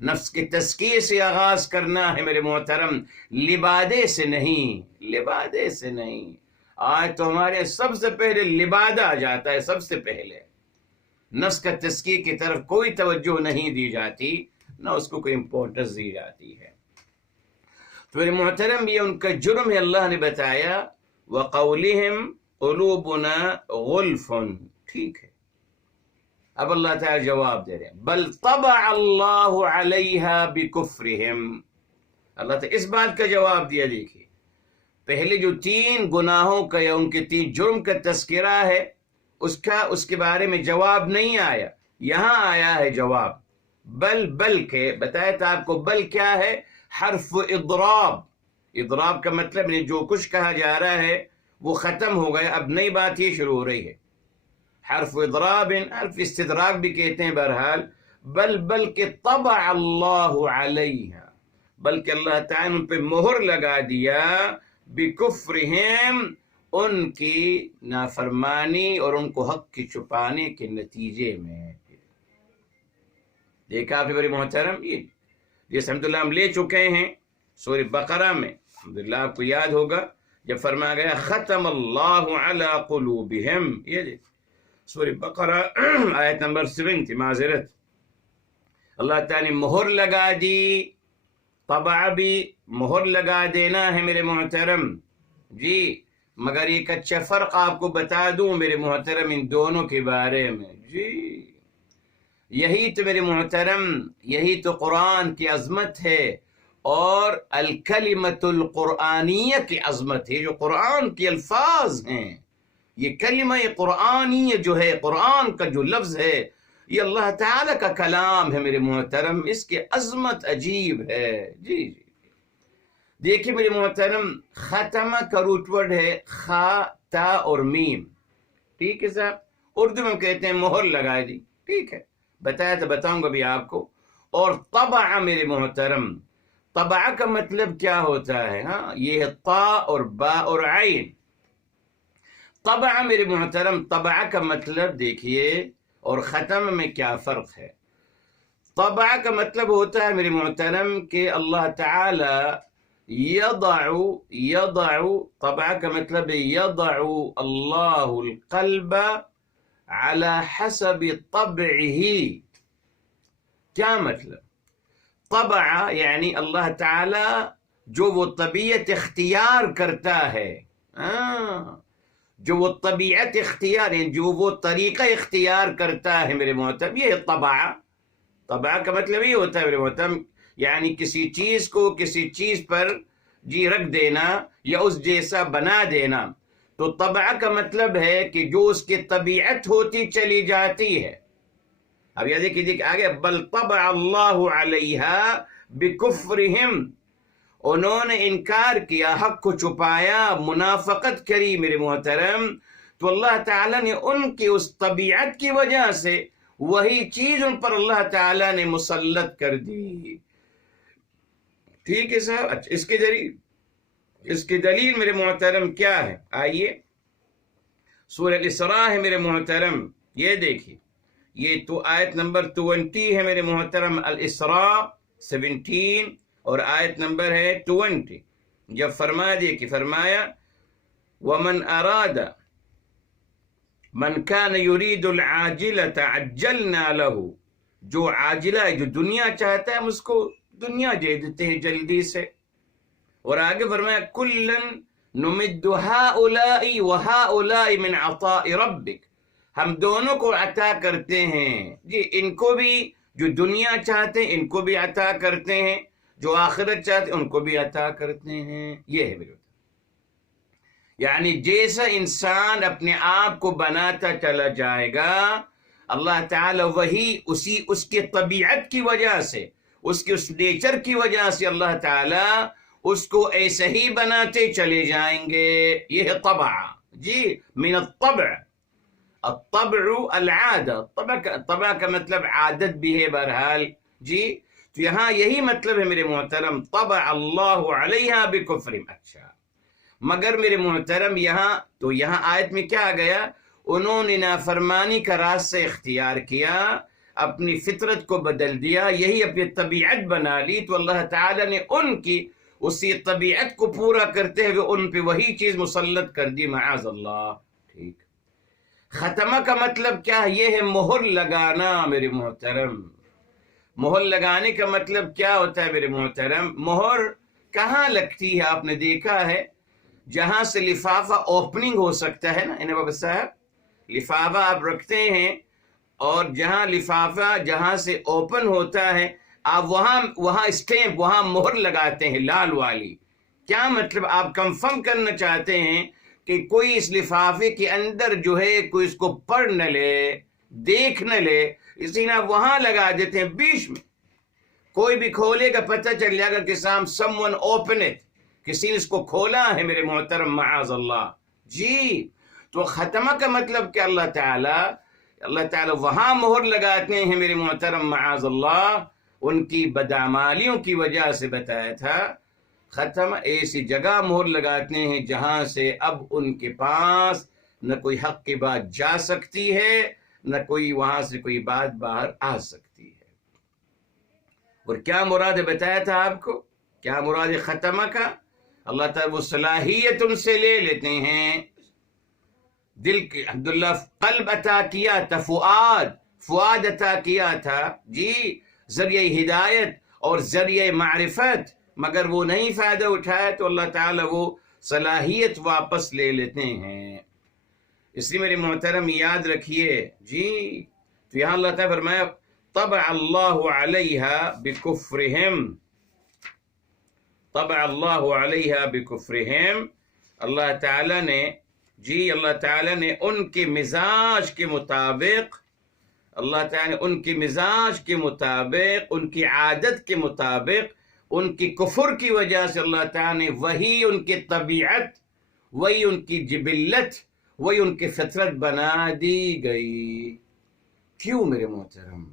نفس کے تزکیے سے آغاز کرنا ہے میرے محترم، لبادے سے نہیں، لبادے سے نہیں. آج تو ہمارے سب سے پہلے لبادہ آ جاتا ہے، سب سے پہلے نفس کا تزکیے کی طرف کوئی توجہ نہیں دی جاتی، نہ اس کو کوئی امپورٹنس دی جاتی ہے. تو میرے محترم یہ ان کا جرم ہے. اللہ نے بتایا وَقَوْلِهِمْ قُلُوبُنَا غُلْفٌ، ٹھیک ہے. اب اللہ تعالیٰ جواب دے رہے ہیں بل طبع اللہ علیہا بکفرہم. اللہ تعالیٰ اس بات کا جواب دیا. دیکھیے پہلے جو 3 گناہوں کا یا ان کے 3 جرم کا تذکرہ ہے اس کے بارے میں جواب نہیں آیا، یہاں آیا ہے جواب. بل کے بتایا تھا آپ کو، بل کیا ہے؟ حرف اضراب. اضراب کا مطلب جو کچھ کہا جا رہا ہے وہ ختم ہو گیا، اب نئی بات یہ شروع ہو رہی ہے. حرف اضراب، حرف استدراک بھی کہتے ہیں. بہرحال بلکہ طبع اللہ علیہا، بلکہ اللہ تعالیٰ ان پہ مہر لگا دیا بکفرہم، ان کی نافرمانی اور ان کو حق کی چھپانے کے نتیجے میں. دیکھا آپ بڑے محترم، یہ جیسے الحمدللہ ہم لے چکے ہیں سورہ بقرہ میں. الحمدللہ آپ کو یاد ہوگا جب فرمایا گیا ختم اللہ علی قلوبہم، یہ دیکھ سورہ بقرہ آیت نمبر 7 تھی، معذرت. اللہ تعالیٰ نے مہر لگا دی. طبع بھی مہر لگا دینا ہے میرے محترم. جی مگر ایک اچھا فرق آپ کو بتا دوں میرے محترم ان دونوں کے بارے میں. جی یہی تو میرے محترم، یہی تو قرآن کی عظمت ہے اور الکلمۃ القرآنیہ کی عظمت ہے. جو قرآن کے الفاظ ہیں، یہ کلمہ قرآنی جو ہے، قرآن کا جو لفظ ہے، یہ اللہ تعالیٰ کا کلام ہے میرے محترم. اس کی عظمت عجیب ہے. جی دیکھیے میرے محترم، ختمہ کا روٹ ورڈ ہے خا، تا اور میم، ٹھیک ہے صاحب. اردو میں ہم کہتے ہیں مہر لگا دی، ٹھیک ہے، بتایا تو بتاؤں گا بھی آپ کو. اور طبع میرے محترم، طبع کا مطلب کیا ہوتا ہے؟ ہاں یہ ہے طا اور با اور عین. طبع میرے محترم، طبع کا مطلب دیکھیے اور ختم میں کیا فرق ہے. طبع کا مطلب ہوتا ہے میرے محترم کہ اللہ تعالی یضع، طبع کا مطلب یضع اللہ القلب على حسب طبعه. کیا مطلب؟ طبع یعنی اللہ تعالی جو وہ طبیعت اختیار کرتا ہے، جو وہ طبیعت اختیار ہے، جو وہ طریقہ اختیار کرتا ہے میرے محترم، یہ طبع. طبع کا مطلب یہ ہوتا ہے میرے محترم، یعنی کسی چیز کو کسی چیز پر رکھ دینا یا اس جیسا بنا دینا. تو طبع کا مطلب ہے کہ جو اس کی طبیعت ہوتی چلی جاتی ہے. اب یہ دیکھیے آگے بل طبع اللہ علیہا بکفرہم، انہوں نے انکار کیا، حق کو چھپایا، منافقت کری میرے محترم، تو اللہ تعالیٰ نے ان کی اس طبیعت کی وجہ سے وہی چیز ان پر اللہ تعالیٰ نے مسلط کر دی. ٹھیک ہے صاحب. اچھا اس کی دلیل میرے محترم کیا ہے؟ آئیے سورہ الاسراء ہے میرے محترم، یہ دیکھیے، یہ تو آیت نمبر 20 ہے میرے محترم، الاسراء 17 اور آیت نمبر ہے 20. جب فرمایا وَمَنْ أَرَادَ مَنْ كَانَ يُرِيدُ الْعَاجِلَةَ عَجَّلْنَا لَهُ، جو عاجلہ ہے، جو دنیا چاہتا ہے ہم اس کو دنیا دے دیتے ہیں جلدی سے. اور آگے فرمایا كُلًّا نُمِدُّ هَؤُلَاءِ وَهَؤُلَاءِ مِنْ عَطَاءِ رَبِّكَ، ہم دونوں کو عطا کرتے ہیں. جی ان کو بھی جو دنیا چاہتے ہیں ان کو بھی عطا کرتے ہیں، جو آخرت چاہتے ہیں ان کو بھی عطا کرتے ہیں. یہ ہے میرے، یعنی جیسا انسان اپنے آپ کو بناتا چلا جائے گا، اللہ تعالی وہی اس کی طبیعت کی وجہ سے، اس کے اس نیچر کی وجہ سے اللہ تعالی اس کو ایسے ہی بناتے چلے جائیں گے. یہ ہے طبع. جی من الطبع، الطبع العادہ، طبع کا مطلب عادت بھی ہے بہرحال. جی تو یہاں یہی مطلب ہے میرے محترم، طبع اللہ علیہا بکفرہم. اچھا مگر میرے محترم یہاں آیت میں کیا آ گیا؟ انہوں نے نافرمانی کا راستہ اختیار کیا، اپنی فطرت کو بدل دیا، یہی اپنی طبیعت بنا لی، تو اللہ تعالیٰ نے ان کی اسی طبیعت کو پورا کرتے ہوئے ان پہ وہی چیز مسلط کر دی، معاذ اللہ. ٹھیک. ختمہ کا مطلب کیا ہے؟ یہ ہے مہر لگانا میرے محترم. مہر لگانے کا مطلب کیا ہوتا ہے میرے محترم؟ مہر کہاں لگتی ہے؟ آپ نے دیکھا ہے جہاں سے لفافہ اوپننگ ہو سکتا ہے نا انہیں بابا صاحب، لفافہ آپ رکھتے ہیں اور جہاں سے اوپن ہوتا ہے آپ وہاں اسٹیمپ، وہاں مہر لگاتے ہیں لال والی. کیا مطلب؟ آپ کنفرم کرنا چاہتے ہیں کہ کوئی اس لفافے کے اندر جو ہے کوئی اس کو پڑھ نہ لے، دیکھ نہ لے، اسی لیے وہاں لگا دیتے ہیں بیچ میں. کوئی بھی کھولے گا پتہ چل جائے گا کہ someone open it، کسی نے اس کو کھولا ہے میرے محترم، معاذ اللہ. جی تو ختمہ کا مطلب کہ اللہ تعالی وہاں مہر لگاتے ہیں میرے محترم، معاذ اللہ. ان کی بدعمالیوں کی وجہ سے بتایا تھا، ختم ایسی جگہ مہر لگاتے ہیں جہاں سے اب ان کے پاس نہ کوئی حق کی بات جا سکتی ہے، نہ کوئی وہاں سے کوئی بات باہر آ سکتی ہے. اور کیا مراد بتایا تھا آپ کو؟ کیا مراد ختمہ کا؟ اللہ تعالیٰ وہ صلاحیت ان سے لے لیتے ہیں. دل کے عبداللہ قلب عطا کیا تھا، فؤاد عطا کیا تھا، جی ذریعہ ہدایت اور ذریعہ معرفت، مگر وہ نہیں فائدہ اٹھایا تو اللہ تعالیٰ وہ صلاحیت واپس لے لیتے ہیں. اس لیے میرے محترم یاد رکھیے. جی تو یہاں اللہ تعالیٰ فرمایا طبع اللہ علیہا بکفرہم، طبع اللہ علیہا بکفرہم. اللہ تعالیٰ نے ان کے مزاج کے مطابق، اللہ تعالیٰ نے ان کے مزاج کے مطابق، ان کی عادت کے مطابق، ان کی کفر کی وجہ سے اللہ تعالیٰ نے وہی ان کی طبیعت، وہی ان کی جبلت، وہی ان کی فطرت بنا دی گئی. کیوں میرے محترم؟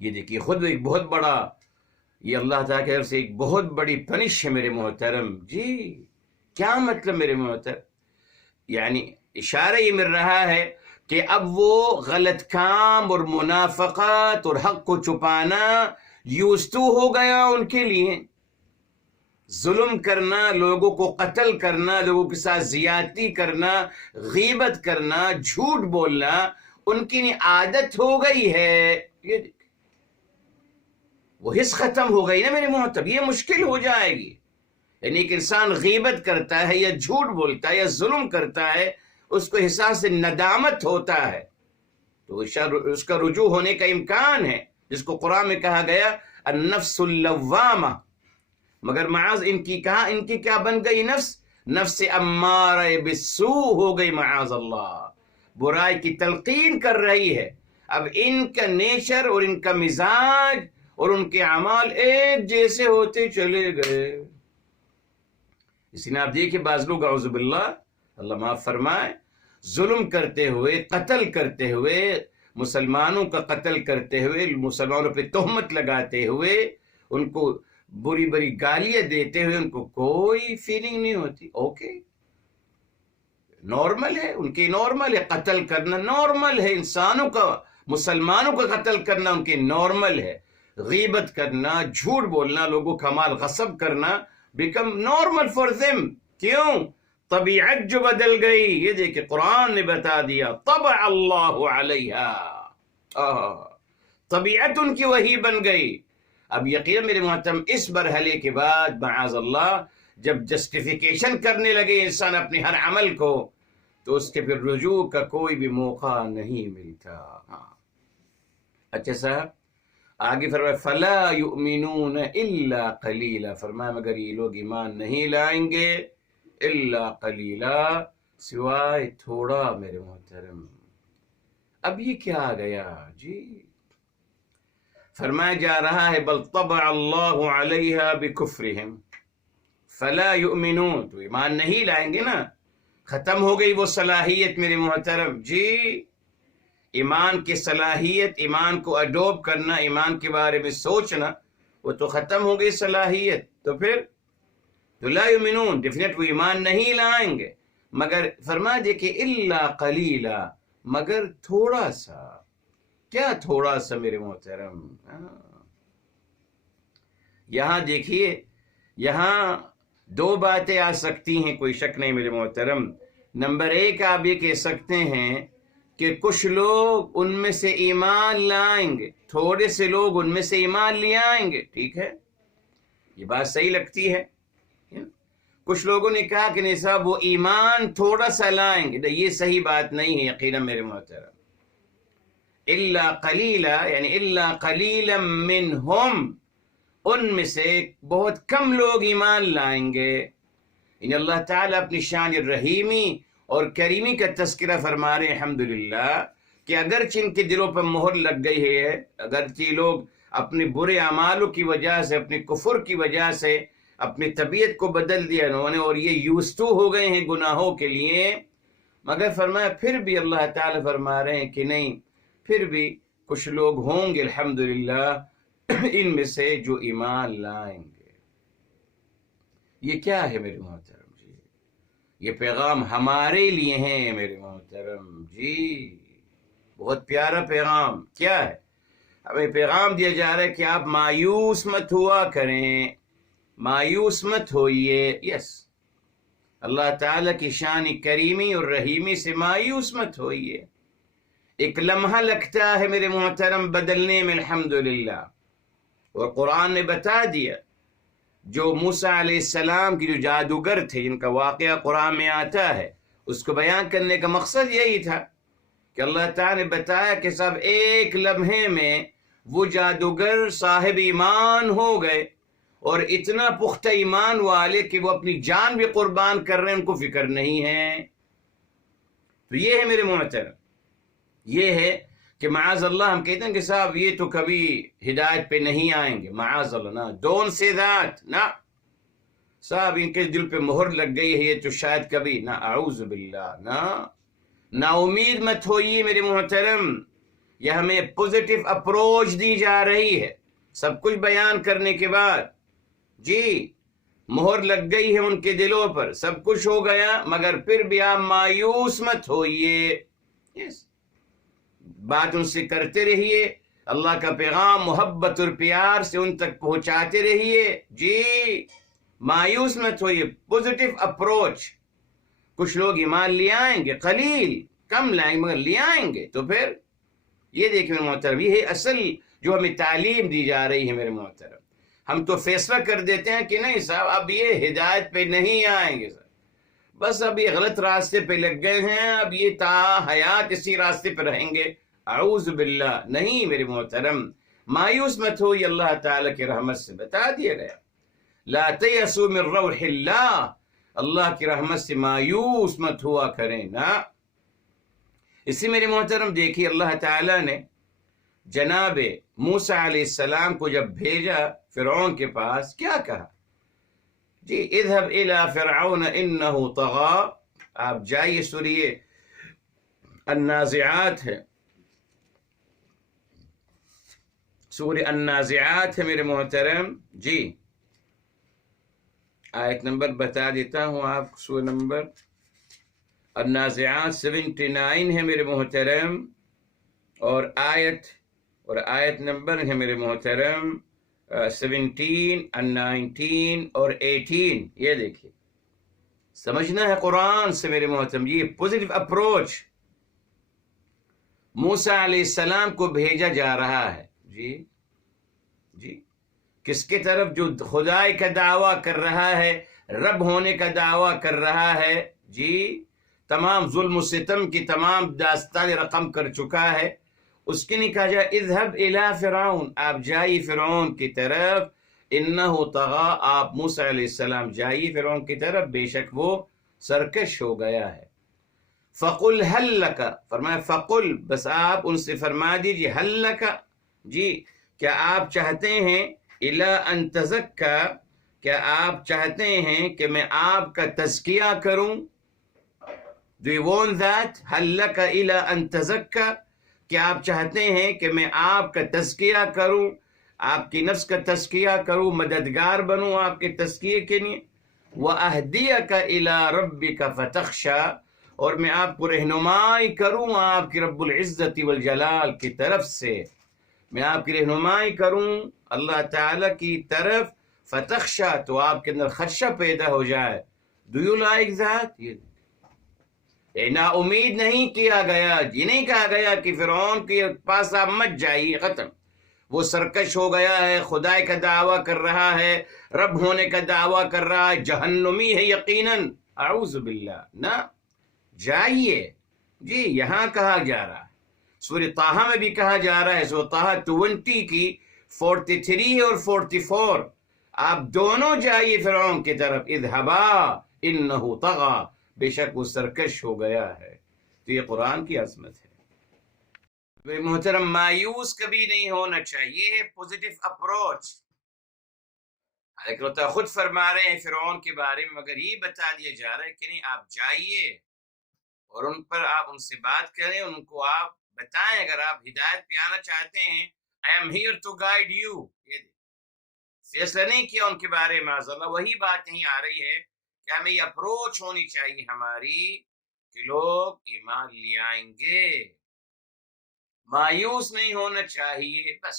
یہ دیکھیے خود ایک بہت بڑا، یہ اللہ تعالیٰ کی طرف سے ایک بہت بڑی پنش ہے میرے محترم. جی کیا مطلب میرے محترم؟ یعنی اشارہ یہ مل رہا ہے کہ اب وہ غلط کام اور منافقت اور حق کو چھپانا یوزتو ہو گیا ان کے لیے. ظلم کرنا، لوگوں کو قتل کرنا، لوگوں کے ساتھ زیادتی کرنا، غیبت کرنا، جھوٹ بولنا ان کی عادت ہو گئی ہے. یہ وہ حص ختم ہو گئی نا میرے محترم. یہ مشکل ہو جائے گی. یعنی ایک انسان غیبت کرتا ہے یا جھوٹ بولتا ہے یا ظلم کرتا ہے، اس کو احساس ندامت ہوتا ہے تو اس کا رجوع ہونے کا امکان ہے، جس کو قرآن میں کہا گیا النفس اللوامہ. مگر معاذ ان کی کیا بن گئی؟ نفس نفس امارہ بالسو ہو گئی، معاذ اللہ، برائی کی تلقین کر رہی ہے۔ اب ان کا نیچر اور ان کا مزاج اور ان کے اعمال ایک جیسے ہوتے چلے گئے۔ اسی نے آپ دیکھیں بعض لوگ اعوذ باللہ، اللہ معاف فرمائے، ظلم کرتے ہوئے، قتل کرتے ہوئے، مسلمانوں کا قتل کرتے ہوئے، مسلمانوں پہ تہمت لگاتے ہوئے، ان کو بری بری گالیاں دیتے ہوئے ان کو کوئی فیلنگ نہیں ہوتی۔ اوکے، نارمل ہے، ان کی نارمل ہے، قتل کرنا نارمل ہے، انسانوں کا، مسلمانوں کا قتل کرنا ان کی نارمل ہے، غیبت کرنا، جھوٹ بولنا، لوگوں کا مال غصب کرنا بیکم نارمل فار them۔ کیوں؟ طبیعت جو بدل گئی، یہ دیکھیں قرآن نے بتا دیا، طبع اللہ علیہا، طبیعت ان کی وہی بن گئی۔ اب یقین میرے محترم اس مرحلے کے بعد معاذ اللہ جب جسٹیفیکیشن کرنے لگے انسان اپنے ہر عمل کو، تو اس کے پھر رجوع کا کوئی بھی موقع نہیں ملتا۔ اچھا صاحب آگے فرمایا فلا یؤمنون الا قلیلا، فرمایا مگر یہ لوگ ایمان نہیں لائیں گے الا قلیلا، سوائے تھوڑا میرے محترم۔ اب یہ کیا آ گیا جی؟ فرمایا جا رہا ہے بل طبع اللہ علیہا بکفرہم فلا یؤمنون، تو ایمان نہیں لائیں گے نا، ختم ہو گئی وہ صلاحیت میرے محترم جی، ایمان کی صلاحیت، ایمان کو اڈوپ کرنا، ایمان کے بارے میں سوچنا، وہ تو ختم ہو گئی صلاحیت، تو پھر تو لا یؤمنون، ڈیفینیٹ وہ ایمان نہیں لائیں گے، مگر فرما دے کہ الا قلیلا، مگر تھوڑا سا۔ کیا تھوڑا سا میرے محترم؟ یہاں دیکھیے، یہاں دو باتیں آ سکتی ہیں، کوئی شک نہیں میرے محترم۔ نمبر ایک آپ یہ کہہ سکتے ہیں کہ کچھ لوگ ان میں سے ایمان لائیں گے، تھوڑے سے لوگ ان میں سے ایمان لے آئیں گے، ٹھیک ہے، یہ بات صحیح لگتی ہے۔ کچھ لوگوں نے کہا کہ نہیں صاحب وہ ایمان تھوڑا سا لائیں گے، یہ صحیح بات نہیں ہے یقیناً میرے محترم۔ الا قلیلا یعنی الا قلیلا منہم، ان میں سے بہت کم لوگ ایمان لائیں گے۔ ان اللہ تعالیٰ اپنی شان الرحیمی اور کریمی کا تذکرہ فرما رہے ہیں الحمدللہ کہ اگرچہ ان کے دلوں پر مہر لگ گئی ہے، اگرچہ لوگ اپنے برے اعمالوں کی وجہ سے، اپنے کفر کی وجہ سے اپنی طبیعت کو بدل دیا انہوں نے اور یہ یوزٹو ہو گئے ہیں گناہوں کے لیے، مگر فرمایا پھر بھی اللہ تعالیٰ فرما رہے ہیں کہ نہیں، پھر بھی کچھ لوگ ہوں گے الحمدللہ ان میں سے جو ایمان لائیں گے۔ یہ کیا ہے میرے محترم جی؟ یہ پیغام ہمارے لیے ہیں میرے محترم جی، بہت پیارا پیغام۔ کیا ہے؟ ہمیں پیغام دیا جا رہا ہے کہ آپ مایوس مت ہوا کریں، مایوس مت ہوئیے، یس، اللہ تعالیٰ کی شان کریمی اور رحیمی سے مایوس مت ہوئیے۔ ایک لمحہ لگتا ہے میرے محترم بدلنے میں الحمدللہ، اور قرآن نے بتا دیا، جو موسیٰ علیہ السلام کی جو جادوگر تھے جن کا واقعہ قرآن میں آتا ہے، اس کو بیان کرنے کا مقصد یہی تھا کہ اللہ تعالیٰ نے بتایا کہ سب ایک لمحے میں وہ جادوگر صاحب ایمان ہو گئے، اور اتنا پختہ ایمان والے کہ وہ اپنی جان بھی قربان کر رہے ہیں، ان کو فکر نہیں ہے۔ تو یہ ہے میرے محترم، یہ ہے کہ معاذ اللہ ہم کہتے ہیں کہ صاحب یہ تو کبھی ہدایت پہ نہیں آئیں گے، معاذ اللہ، نا، ڈونٹ سے دیٹ، نا صاحب ان کے دل پہ مہر لگ گئی ہے یہ تو شاید کبھی، نا، اعوذ باللہ، نا امید مت ہوئیے میرے محترم۔ یہ ہمیں پوزیٹیو اپروچ دی جا رہی ہے سب کچھ بیان کرنے کے بعد، جی مہر لگ گئی ہے ان کے دلوں پر، سب کچھ ہو گیا، مگر پھر بھی آپ مایوس مت ہوئیے، یس، بات ان سے کرتے رہیے، اللہ کا پیغام محبت اور پیار سے ان تک پہنچاتے رہیے، جی مایوس مت ہوئیے، پوزیٹیو اپروچ۔ کچھ لوگ ایمان لے آئیں گے، قلیل، کم لائیں گے مگر لے آئیں گے، تو پھر یہ دیکھیں میرے محترم، یہ ہے اصل جو ہمیں تعلیم دی جا رہی ہے میرے محترم۔ ہم تو فیصلہ کر دیتے ہیں کہ نہیں صاحب اب یہ ہدایت پہ نہیں آئیں گے، بس اب یہ غلط راستے پہ لگ گئے ہیں، اب یہ تا حیات اسی راستے پہ رہیں گے، اعوذ باللہ، نہیں میرے محترم، مایوس مت ہو، یہ اللہ تعالیٰ کی رحمت سے بتا دیا گیا، لا تیأسوا من روح اللہ، اللہ کی رحمت سے مایوس مت ہوا کریں نا۔ اسی میرے محترم دیکھیے اللہ تعالیٰ نے جناب موسیٰ علیہ السلام کو جب بھیجا فرعون کے پاس، کیا کہا؟ جی اذهب الى فرعون انه طغى، آپ جائیے سوریہ النازعات ہے، سورہ النازعات ہے میرے محترم، جی آیت نمبر بتا دیتا ہوں آپ کو، سورہ نمبر النازعات 79 ہے میرے محترم، اور آیت نمبر ہے میرے محترم 17 19 اور 18۔ یہ دیکھیے، سمجھنا ہے قرآن سے میرے محترم، یہ پوزیٹو اپروچ موسیٰ علیہ السلام کو بھیجا جا رہا ہے۔ جی کس کی طرف؟ جو خدائی کا دعویٰ کر رہا ہے، رب ہونے کا دعویٰ کر رہا ہے، جی تمام ظلم و ستم کی تمام داستان رقم کر چکا ہے، اس کے لیے کہا جائے اذهب الى فرعون، آپ جائیے فرعون کی طرف، انه طغى، آپ موسیٰ علیہ السلام جائیے فرعون کی طرف، بے شک وہ سرکش ہو گیا ہے۔ فقل هل لك، فرمایا فقل، بس آپ ان سے فرما دیجیے، هل لك، جی کیا آپ چاہتے ہیں، الى ان تزکا، کیا آپ چاہتے ہیں کہ میں آپ کا تزکیہ کروں؟ Do you want that؟ هل لك الى ان تزکا، کیا آپ چاہتے ہیں کہ میں آپ کا تزکیہ کروں، آپ کی نفس کا تزکیہ کروں، مددگار بنوں آپ کے تزکیے کے لیے؟ وَأَهْدِيَكَ إِلَىٰ رَبِّكَ فَتَخْشَىٰ، اور میں آپ کو رہنمائی کروں آپ کی رب العزت والجلال کی طرف سے، میں آپ کی رہنمائی کروں اللہ تعالیٰ کی طرف، فتخشا، تو آپ کے اندر خدشہ پیدا ہو جائے۔ Do you like that؟ نا امید نہیں کیا گیا، یہ نہیں کہا گیا کہ فرعون کے پاس آپ مت جائیے، ختم، وہ سرکش ہو گیا ہے، خدائی کا دعویٰ کر رہا ہے، رب ہونے کا دعویٰ کر رہا ہے، جہنمی ہے یقیناً، اعوذ باللہ، نہ جائیے۔ جی یہاں کہا جا رہا ہے، سورہ طٰہٰ میں بھی کہا جا رہا ہے، سورہ طٰہٰ 20 کی 43 اور 44، آپ دونوں جائیے فرعون کی طرف، اذهبا انه طغى، بے شک وہ سرکش ہو گیا ہے۔ تو یہ قرآن کی عظمت ہے میرے محترم، مایوس کبھی نہیں ہونا چاہیے، یہ پوزیٹو اپروچ۔ حضرت خود فرما رہے ہیں فرعون کے بارے میں، مگر یہ بتا دیا جا رہا ہے کہ نہیں، آپ جائیے اور ان پر آپ ان سے بات کریں، ان کو آپ بتائیں، اگر آپ ہدایت پہ آنا چاہتے ہیں، I am here to guide you۔ یہ فیصلہ نہیں کیا ان کے بارے میں، معاذ اللہ، وہی بات نہیں آ رہی ہے کہ ہمیں یہ اپروچ ہونی چاہیے ہماری کہ لوگ ایمان لے آئیں گے، مایوس نہیں ہونا چاہیے۔ بس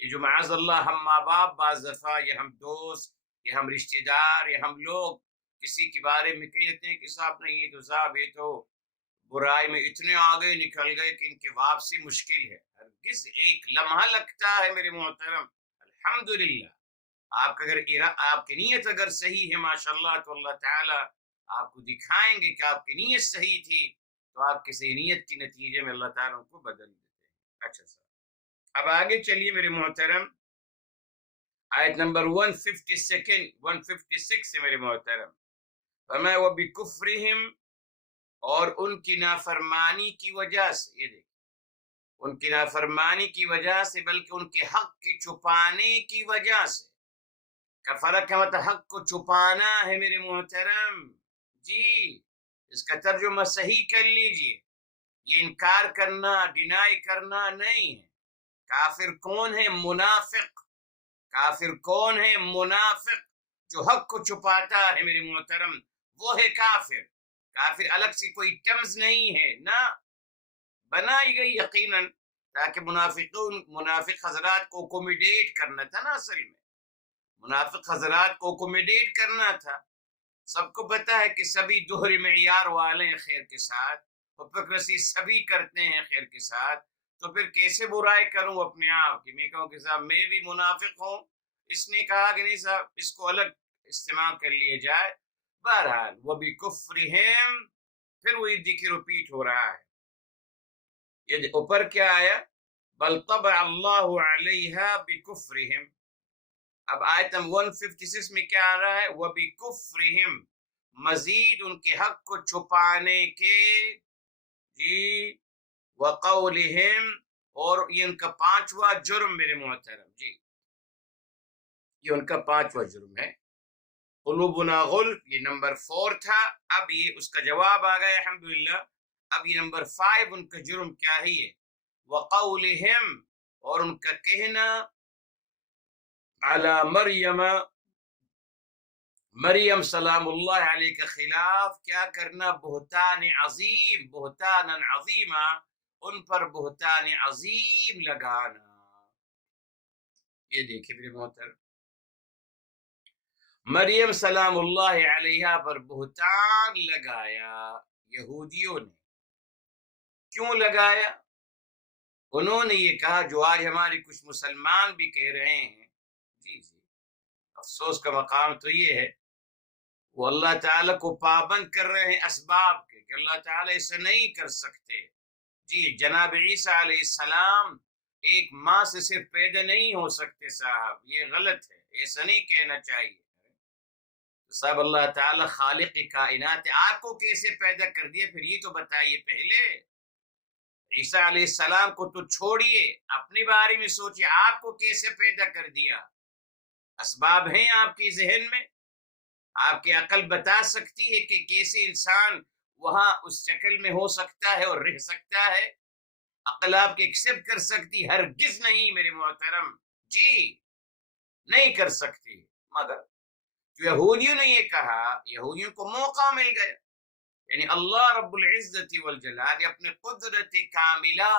یہ جو معاذ اللہ ہم ماں باپ بعض دفعہ، یا ہم دوست، یا ہم رشتہ دار، یا ہم لوگ کسی کے بارے میں کہتے ہیں کہ صاحب نہیں، یہ تو صاحب یہ تو برائی میں اتنے آگے نکل گئے کہ ان کی واپسی مشکل ہے، ہرگز ایک لمحہ لگتا ہے میرے محترم، الحمدللہ آپ کا اگر آپ کی نیت اگر صحیح ہے ماشاءاللہ، تو اللہ تعالیٰ آپ کو دکھائیں گے کہ آپ کی نیت صحیح تھی، تو آپ کی صحیح نیت کے نتیجے میں اللہ تعالیٰ کو بدل دیتے ہیں۔ اچھا سر، اب آگے چلیے میرے محترم، آیت نمبر 156 سے میرے محترم، فرمایا وَبِكُفْرِهِمْ، اور ان کی نافرمانی کی وجہ سے، یہ دیکھیں ان کی نافرمانی کی وجہ سے، بلکہ ان کے حق کی چھپانے کی وجہ سے، کفرہ کا مطلب حق کو چھپانا ہے میرے محترم، جی اس کا ترجمہ صحیح کر لیجئے، یہ انکار کرنا، ڈینائی کرنا نہیں ہے۔ کافر کون ہے؟ منافق۔ کافر کون ہے؟ منافق، جو حق کو چھپاتا ہے میرے محترم، وہ ہے کافر۔ کافر الگ سے کوئی ٹرمز نہیں ہے، نہ بنائی گئی یقیناً تاکہ منافق حضرات کو اکومیڈیٹ کرنا تھا نا، اصل میں منافق حضرات کو اکومیڈیٹ کرنا تھا۔ سب کو پتا ہے کہ سبھی دوہرے معیار والے ہیں خیر کے ساتھ، ہپوکریسی سبھی کرتے ہیں خیر کے ساتھ، تو پھر کیسے برائی کروں اپنے آپ کی؟ میں کہوں کہ صاحب میں بھی منافق ہوں، اس نے کہا کہ نہیں صاحب اس کو الگ استعمال کر لیا جائے۔ بہرحال وَبِكُفْرِهِمْ، پھر وہی دیکھیں ریپیٹ ہو رہا ہے، یہ اوپر کیا آیا؟ بل طبع اللہ علیہا بکفرہم، اب آیت 156 میں کیا آ رہا ہے؟ وَبِكُفْرِهِمْ، مزید ان کے حق کو چھپانے کے، جی، وقولہم، اور یہ ان کا پانچواں جرم میرے محترم، جی، یہ ان کا پانچواں جرم ہے۔ قلوبنا غلف یہ نمبر 4 تھا، اب یہ اس کا جواب آ گیا الحمدللہ۔ اب یہ نمبر 5 ان کا جرم کیا ہے، یہ وقولہم، اور ان کا کہنا علی مریم، مریم سلام اللہ علیہ کے خلاف کیا کرنا، بہتان عظیم، بہتان عظیمہ، ان پر بہتان عظیم لگانا۔ یہ دیکھیں میرے محترم، مریم سلام اللہ علیہ پر بہتان لگایا یہودیوں نے۔ کیوں لگایا؟ انہوں نے یہ کہا جو آج ہمارے کچھ مسلمان بھی کہہ رہے ہیں، جی جی، افسوس کا مقام تو یہ ہے وہ اللہ تعالیٰ کو پابند کر رہے ہیں اسباب کے، کہ اللہ تعالیٰ ایسا نہیں کر سکتے۔ جی، جناب عیسیٰ علیہ السلام ایک ماں سے صرف پیدا نہیں ہو سکتے صاحب، یہ غلط ہے، ایسا نہیں کہنا چاہیے صاحب۔ اللہ تعالیٰ خالق کائنات، آپ کو کیسے پیدا کر دیا پھر یہ تو بتائیے پہلے۔ عیسیٰ علیہ السلام کو تو چھوڑیے، اپنے بارے میں سوچیے، آپ کو کیسے پیدا کر دیا؟ اسباب ہیں آپ کے ذہن میں؟ آپ کی عقل بتا سکتی ہے کہ کیسے انسان وہاں اس شکل میں ہو سکتا ہے اور رہ سکتا ہے؟ عقل آپ کی ایکسپٹ کر سکتی؟ ہرگز نہیں میرے محترم، جی نہیں کر سکتی۔ مگر یہودیوں نے یہ کہا، یہودیوں کو موقع مل گیا، یعنی اللہ رب العزت والجلال اپنے قدرت کاملہ،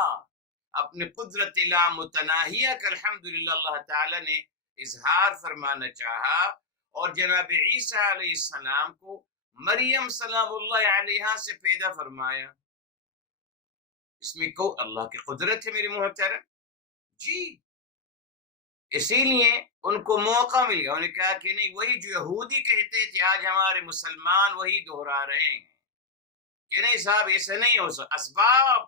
اپنے قدرت لا متناہیہ کا الحمدللہ اللہ تعالی نے اظہار فرمانا چاہا، اور جناب عیسیٰ علیہ السلام کو مریم سلام اللہ علیہ سے پیدا فرمایا۔ اس میں کو اللہ کی قدرت ہے میرے محترم، جی، اسی لیے ان کو موقع مل گیا۔ انہوں نے کہا کہ نہیں، وہی جو یہودی کہتے تھے آج ہمارے مسلمان وہی دہرا رہے ہیں کہ نہیں صاحب ایسا نہیں ہو سکتا، اسباب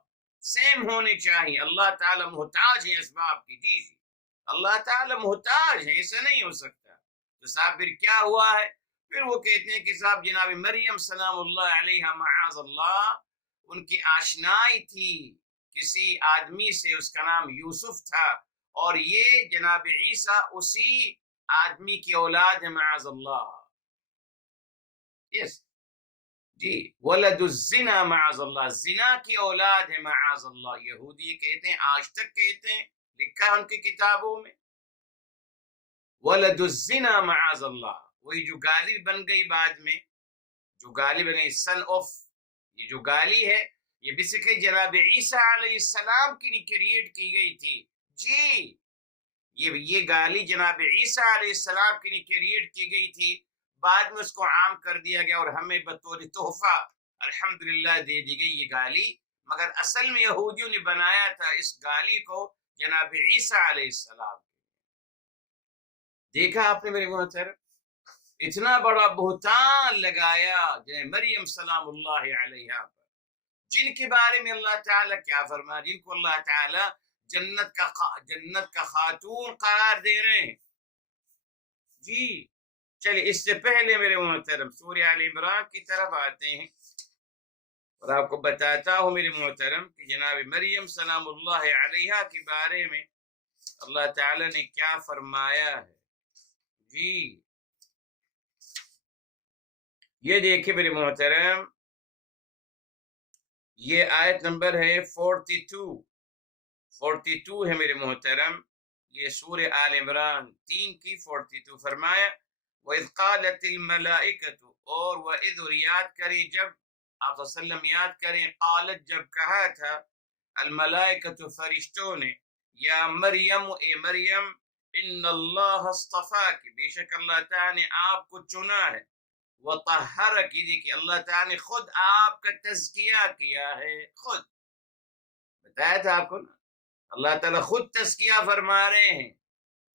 سیم ہونے چاہیے، اللہ تعالیٰ محتاج ہے اسباب کی، جی جی، اللہ تعالیٰ محتاج ہے، ایسا نہیں ہو سکتا۔ تو صاحب پھر کیا ہوا ہے؟ پھر وہ کہتے ہیں کہ صاحب جناب مریم سلام اللہ علیہ معاذ اللہ، ان کی آشنائی تھی کسی آدمی سے، اس کا نام یوسف تھا، اور یہ جناب عیسیٰ اسی آدمی کی اولاد ہے معاذ اللہ، یس جی، ولد الزنا معاذ اللہ، زنا کی اولاد ہے معاذ اللہ، یہودی کہتے ہیں، آج تک کہتے ہیں، لکھا ہے ان کی کتابوں میں، ولد الزنا معاذ اللہ، وہی جو گالی بن گئی بعد میں، جو گالی بن گئی سن آف، یہ جو گالی ہے یہ بیسیکلی جناب عیسیٰ علیہ السلام کی نہیں کریٹ کی گئی تھی، جی، یہ گالی جناب عیسیٰ علیہ السلام کی نہیں کریٹ کی گئی تھی، بعد میں اس کو عام کر دیا گیا اور ہمیں بطور تحفہ الحمدللہ دے دی گئی یہ گالی، مگر اصل میں یہودیوں نے بنایا تھا اس گالی کو جناب عیسیٰ علیہ السلام۔ دیکھا آپ نے میرے محترم، اتنا بڑا بہتان لگایا جناب مریم سلام اللہ علیہ پر، جن کے بارے میں اللہ تعالیٰ کیا فرما، جن کو اللہ تعالیٰ جنت کا خاتون قرار دے رہے ہیں، جی۔ چلے اس سے پہلے میرے محترم سورہ آل عمران کی طرف آتے ہیں، اور آپ کو بتاتا ہوں میرے محترم کہ جناب مریم سلام اللہ علیہ کے بارے میں اللہ تعالیٰ نے کیا فرمایا ہے، جی، یہ دیکھیں میرے محترم، یہ آیت نمبر ہے 42 ہے میرے محترم، یہ سورہ آل عمران 3 کی 42، فرمایا وَإِذْ قَالَتِ الْمَلَائِكَةُ، اور وَإِذْ یاد کریں جب آپ صلی اللہ علیہ وسلم یاد کریں، قالت جب کہا تھا، الملائکۃ فرشتوں نے، یا مریم اے مریم، ان اللہ اصطفاک، بے شک اللہ تعالیٰ نے آپ کو چنا ہے، وطہرک، دیکھیے اللہ تعالیٰ نے خود آپ کا تزکیہ کیا ہے، خود بتایا تھا آپ کو نا، اللہ تعالیٰ خود تزکیہ فرما رہے ہیں،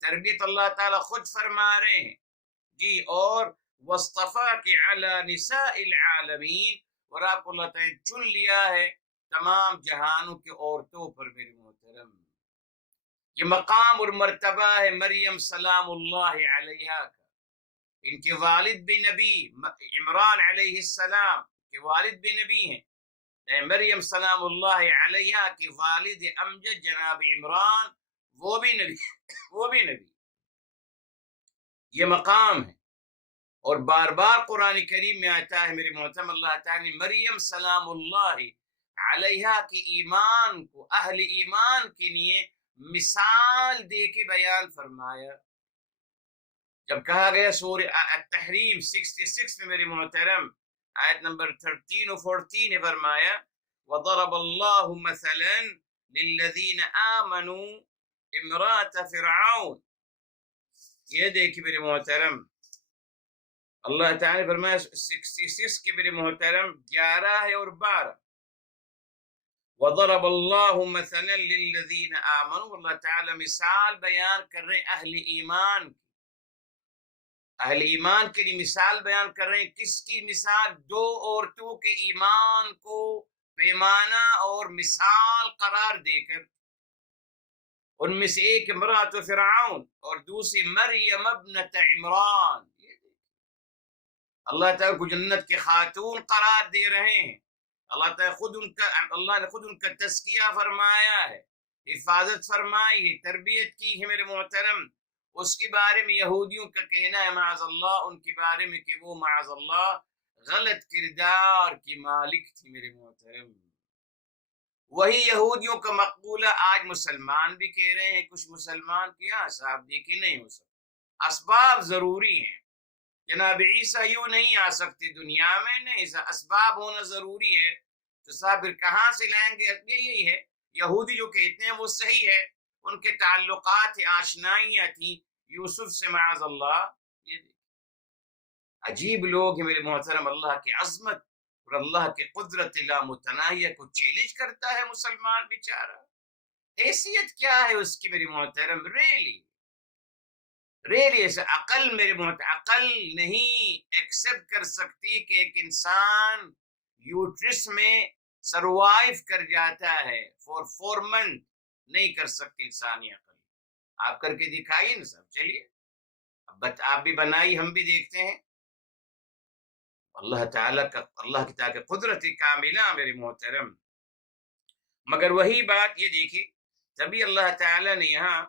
تربیت اللہ تعالیٰ خود فرما رہے ہیں، جی، اور واصطفاک علی نساء العالمین، اور آپ کو اللہ تعالیٰ چن لیا ہے تمام جہانوں کے عورتوں پر میرے محترم۔ یہ مقام اور مرتبہ ہے مریم سلام اللہ علیہ کا، ان کے والد بھی نبی، عمران علیہ السلام کے والد بھی نبی ہیں، مریم سلام اللہ علیہا کے والد امجد جناب عمران وہ بھی نبی وہ بھی نبی، یہ مقام ہے۔ اور بار بار قرآن کریم میں آتا ہے میرے محترم، اللہ تعالیٰ نے مریم سلام اللہ علیہا کے ایمان کو اہل ایمان کے لیے مثال دے کے بیان فرمایا۔ جب کہا گیا سورہ التحریم 66 میں میرے محترم آیت نمبر 13 و 14 نے فرمایا وَضَرَبَ اللَّهُ مَثَلًا لِلَّذِينَ آمَنُوا امرأة فرعون، یہ دیکھیں میرے محترم، اللہ تعالیٰ نے فرمایا 66 کے میرے محترم 11 ہے اور 12، وَضَرَبَ اللَّهُ مَثَلًا لِلَّذِينَ آمَنُوا، اللہ تعالیٰ مثال بیان کر رہے ہیں اہل ایمان کی، اہل ایمان کے لیے مثال بیان کر رہے ہیں۔ کس کی مثال؟ دو عورتوں کے ایمان کو پیمانہ اور مثال قرار دے کر، ان میں سے ایک امرأۃ فرعون اور دوسری مریم ابنۃ عمران، اللہ تعالیٰ کو جنت کے خاتون قرار دے رہے ہیں۔ اللہ نے خود ان کا تزکیہ فرمایا ہے، حفاظت فرمائی ہے، تربیت کی ہے میرے محترم۔ اس کے بارے میں یہودیوں کا کہنا ہے معاذ اللہ ان کے بارے میں کہ وہ معاذ اللہ غلط کردار کی مالک تھی میرے محترم۔ وہی یہودیوں کا مقبولہ آج مسلمان بھی کہہ رہے ہیں، کچھ مسلمان کیا صاحب دیکھے نہیں ہو سکتے، اسباب ضروری ہیں، جناب عیسیٰ یوں نہیں آ سکتے دنیا میں، نہیں، اسباب ہونا ضروری ہے، تو صاحب پھر کہاں سے لائیں گے؟ یہی ہے یہودی جو کہتے ہیں وہ صحیح ہے، ان کے تعلقات آشنائیاں تھیں یوسف سے معاذ اللہ۔ یہ عجیب لوگ ہیں میرے محترم، اللہ کی عظمت اور اللہ کی قدرت لامتناہیہ کو چیلنج کرتا ہے مسلمان بیچارہ، حیثیت کیا ہے اس کی میرے محترم؟ ریلی ایسا عقل میرے عقل نہیں ایکسپٹ کر سکتی کہ ایک انسان یوٹرس میں سروائیو کر جاتا ہے فور 4 منتھ، نہیں کر سکتی انسانی عقل۔ آپ کر کے دکھائیے نا صاحب، چلیے آپ بھی بنائی، ہم بھی دیکھتے ہیں۔ اللہ تعالیٰ کا، اللہ کی تعالیٰ قدرت کاملہ میرے محترم۔ مگر وہی بات یہ دیکھیے، تبھی اللہ تعالیٰ نے یہاں،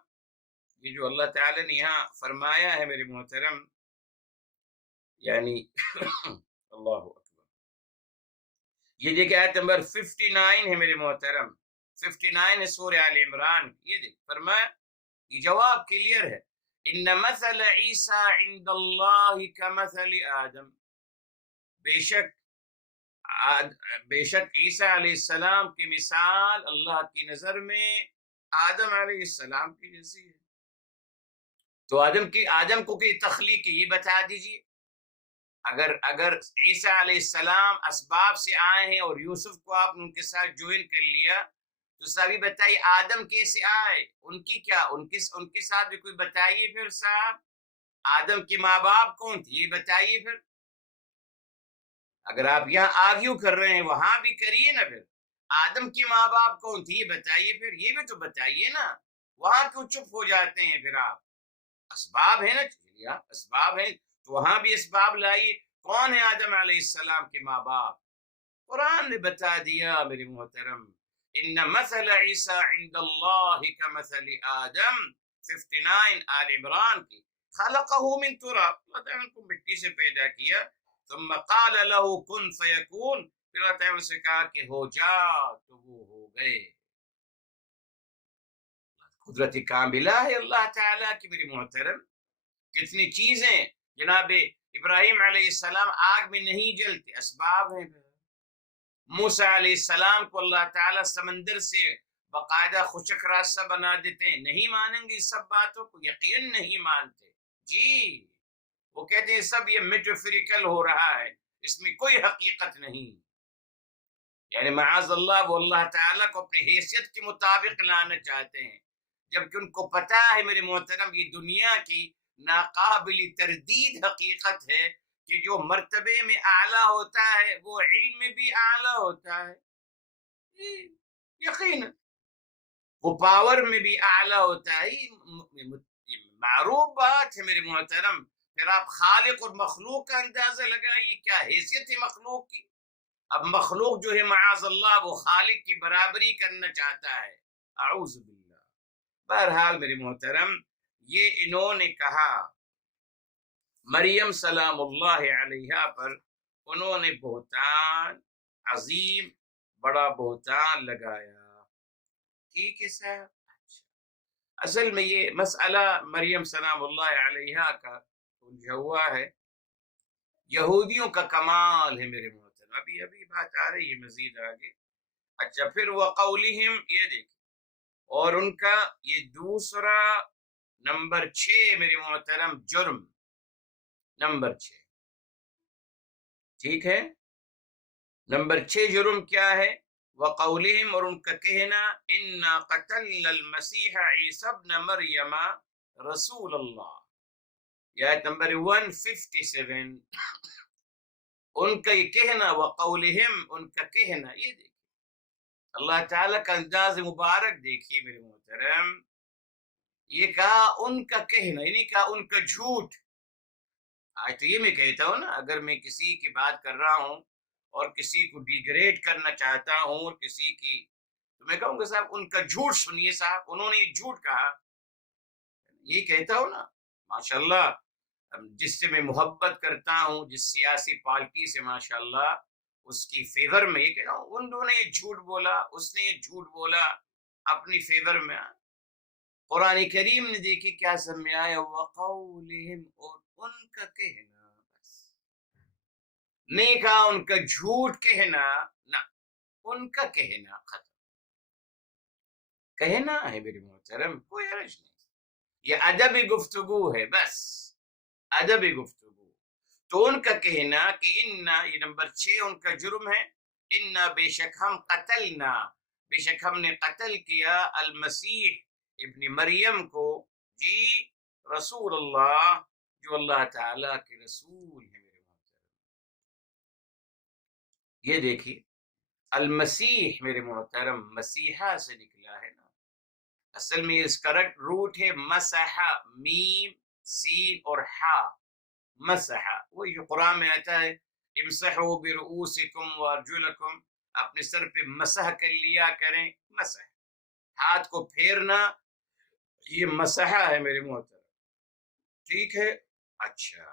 یہ جو اللہ تعالیٰ نے یہاں فرمایا ہے میرے محترم، یعنی اللہ اکبر، یہ دیکھیں آیت نمبر 59 ہے میرے محترم، 59 ہے سورہ آل عمران، یہ دیکھ فرمایا، یہ جواب کلیئر ہے، ان مثل عیسیٰ عند اللہ کمثل آدم، بے شک عیسیٰ علیہ السلام کی مثال اللہ کی نظر میں آدم علیہ السلام کی جیسی ہے۔ تو آدم کو کی تخلیق یہ بتا دیجئے، اگر عیسیٰ علیہ السلام اسباب سے آئے ہیں اور یوسف کو آپ نے ان کے ساتھ جوائن کر لیا، تو سبھی بتائیے آدم کیسے آئے؟ ان کی کیا ان کے ساتھ بھی کوئی بتائیے پھر صاحب، آدم کے ماں باپ کون تھے یہ بتائیے پھر۔ اگر آپ یہاں آرگیو کر رہے ہیں وہاں بھی کریے نا، پھر آدم کی ماں باپ کون تھی یہ بتائیے، پھر یہ بھی تو بتائیے نا، وہاں کیوں چپ ہو جاتے ہیں پھر آپ؟ اسباب ہے نا، چلیے اسباب ہیں تو وہاں بھی اسباب لائیے، کون ہے آدم علیہ السلام کے ماں باپ؟ قرآن نے بتا دیا میرے محترم، ان مثل عیسیٰ عند اللہ کمثل آدم، 59 آل عمران کی، خلقہ من تراب، اللہ تعالیٰ کو مٹی سے پیدا کیا، ثم قال له کن فیکون، پھر اللہ تعالیٰ سے کہا کہ ہو جا تو وہ ہو گئے۔ قدرت کاملہ ہے اللہ تعالیٰ کی میرے محترم، کتنی چیزیں، جناب ابراہیم علیہ السلام آگ میں نہیں جلتے، اسباب ہیں۔ موسیٰ علیہ السلام کو اللہ تعالیٰ سمندر سے باقاعدہ خشک راستہ بنا دیتے ہیں، نہیں مانیں گے اس سب باتوں کو، یقین نہیں مانتے جی، وہ کہتے ہیں سب یہ میٹافریکل ہو رہا ہے، اس میں کوئی حقیقت نہیں، یعنی معاذ اللہ وہ اللہ تعالیٰ کو اپنی حیثیت کے مطابق لانا چاہتے ہیں، جبکہ ان کو پتا ہے میرے محترم یہ دنیا کی ناقابل تردید حقیقت ہے کہ جو مرتبے میں اعلیٰ ہوتا ہے وہ علم میں بھی اعلیٰ ہوتا ہے، یقینا وہ پاور میں بھی اعلیٰ ہوتا ہے، معروف بات ہے میرے محترم، پھر آپ خالق اور مخلوق کا اندازہ لگائیے، کیا حیثیت ہے مخلوق کی۔ اب مخلوق جو ہے معاذ اللہ وہ خالق کی برابری کرنا چاہتا ہے، اعوذ باللہ۔ بہرحال میرے محترم، یہ انہوں نے کہا مریم سلام اللہ علیہا پر، انہوں نے بہتان عظیم، بڑا بہتان لگایا، ٹھیک ہے صاحب۔ اصل میں یہ مسئلہ مریم سلام اللہ علیہا کا جو ہوا ہے، یہودیوں کا کمال ہے میرے محترم، ابھی بات آ رہی ہے مزید آگے۔ اچھا، پھر وقولہم، یہ دیکھیں، اور ان کا یہ دوسرا نمبر 6 میرے محترم جرم، نمبر 6، ٹھیک ہے، نمبر 6 جرم کیا ہے؟ وقولہم، اور ان کا کہنا، انا قتلنا المسیح عیسی ابن مریم رسول اللہ، یہ آیت نمبر 157، ان کا یہ کہنا، وقولہم، ان کا کہنا، یہ دیکھیں اللہ تعالیٰ کا انداز مبارک دیکھیے میرے محترم، یہ کہا ان کا کہنا، یعنی کہا ان کا جھوٹ۔ آج تو یہ میں کہتا ہوں نا، اگر میں کسی کی بات کر رہا ہوں اور کسی کو ڈیگریڈ کرنا چاہتا ہوں اور کسی کی، تو میں کہوں گا صاحب ان کا جھوٹ سنیے صاحب، انہوں نے یہ جھوٹ کہا، یہ کہتا ہوں نا ماشاءاللہ، جس سے میں محبت کرتا ہوں، جس سیاسی پارٹی سے ماشاءاللہ اس کی فیور میں، یہ کہتا ہوں انہوں نے یہ جھوٹ بولا، اس نے یہ جھوٹ بولا اپنی فیور میں۔ قرآن کریم نے دیکھی کیا سمجھ آیا، وقولہم، اور ان کا کہنا، بس نہیں کہا ان کا جھوٹ کہنا، نہ، ان کا کہنا، ختم، کہنا ہے میرے محترم، کوئی حرج نہیں، یہ ادبی گفتگو ہے، بس ادبی گفتگو۔ تو ان کا کہنا کہ انا، یہ نمبر 6 ان کا جرم ہے، انا، بے شک ہم، قتلنا، بے شک ہم نے قتل کیا، المسیح ابن مریم کو، جی، رسول اللہ، جو اللہ تعالیٰ کے رسول ہیں میرے محترم۔ یہ دیکھیے المسیح میرے محترم مسیحا سے نکلا ہے نا، اصل میں اس کریکٹ روٹ ہے مسحا، میم سین اور ہا، مسحا، وہی جو قرآن میں آتا ہے امسحوا برؤوسکم وارجلکم، اپنے سر پہ مسح کر لیا کریں، مسح، ہاتھ کو پھیرنا، یہ مسحا ہے میرے محترم، ٹھیک ہے۔ اچھا،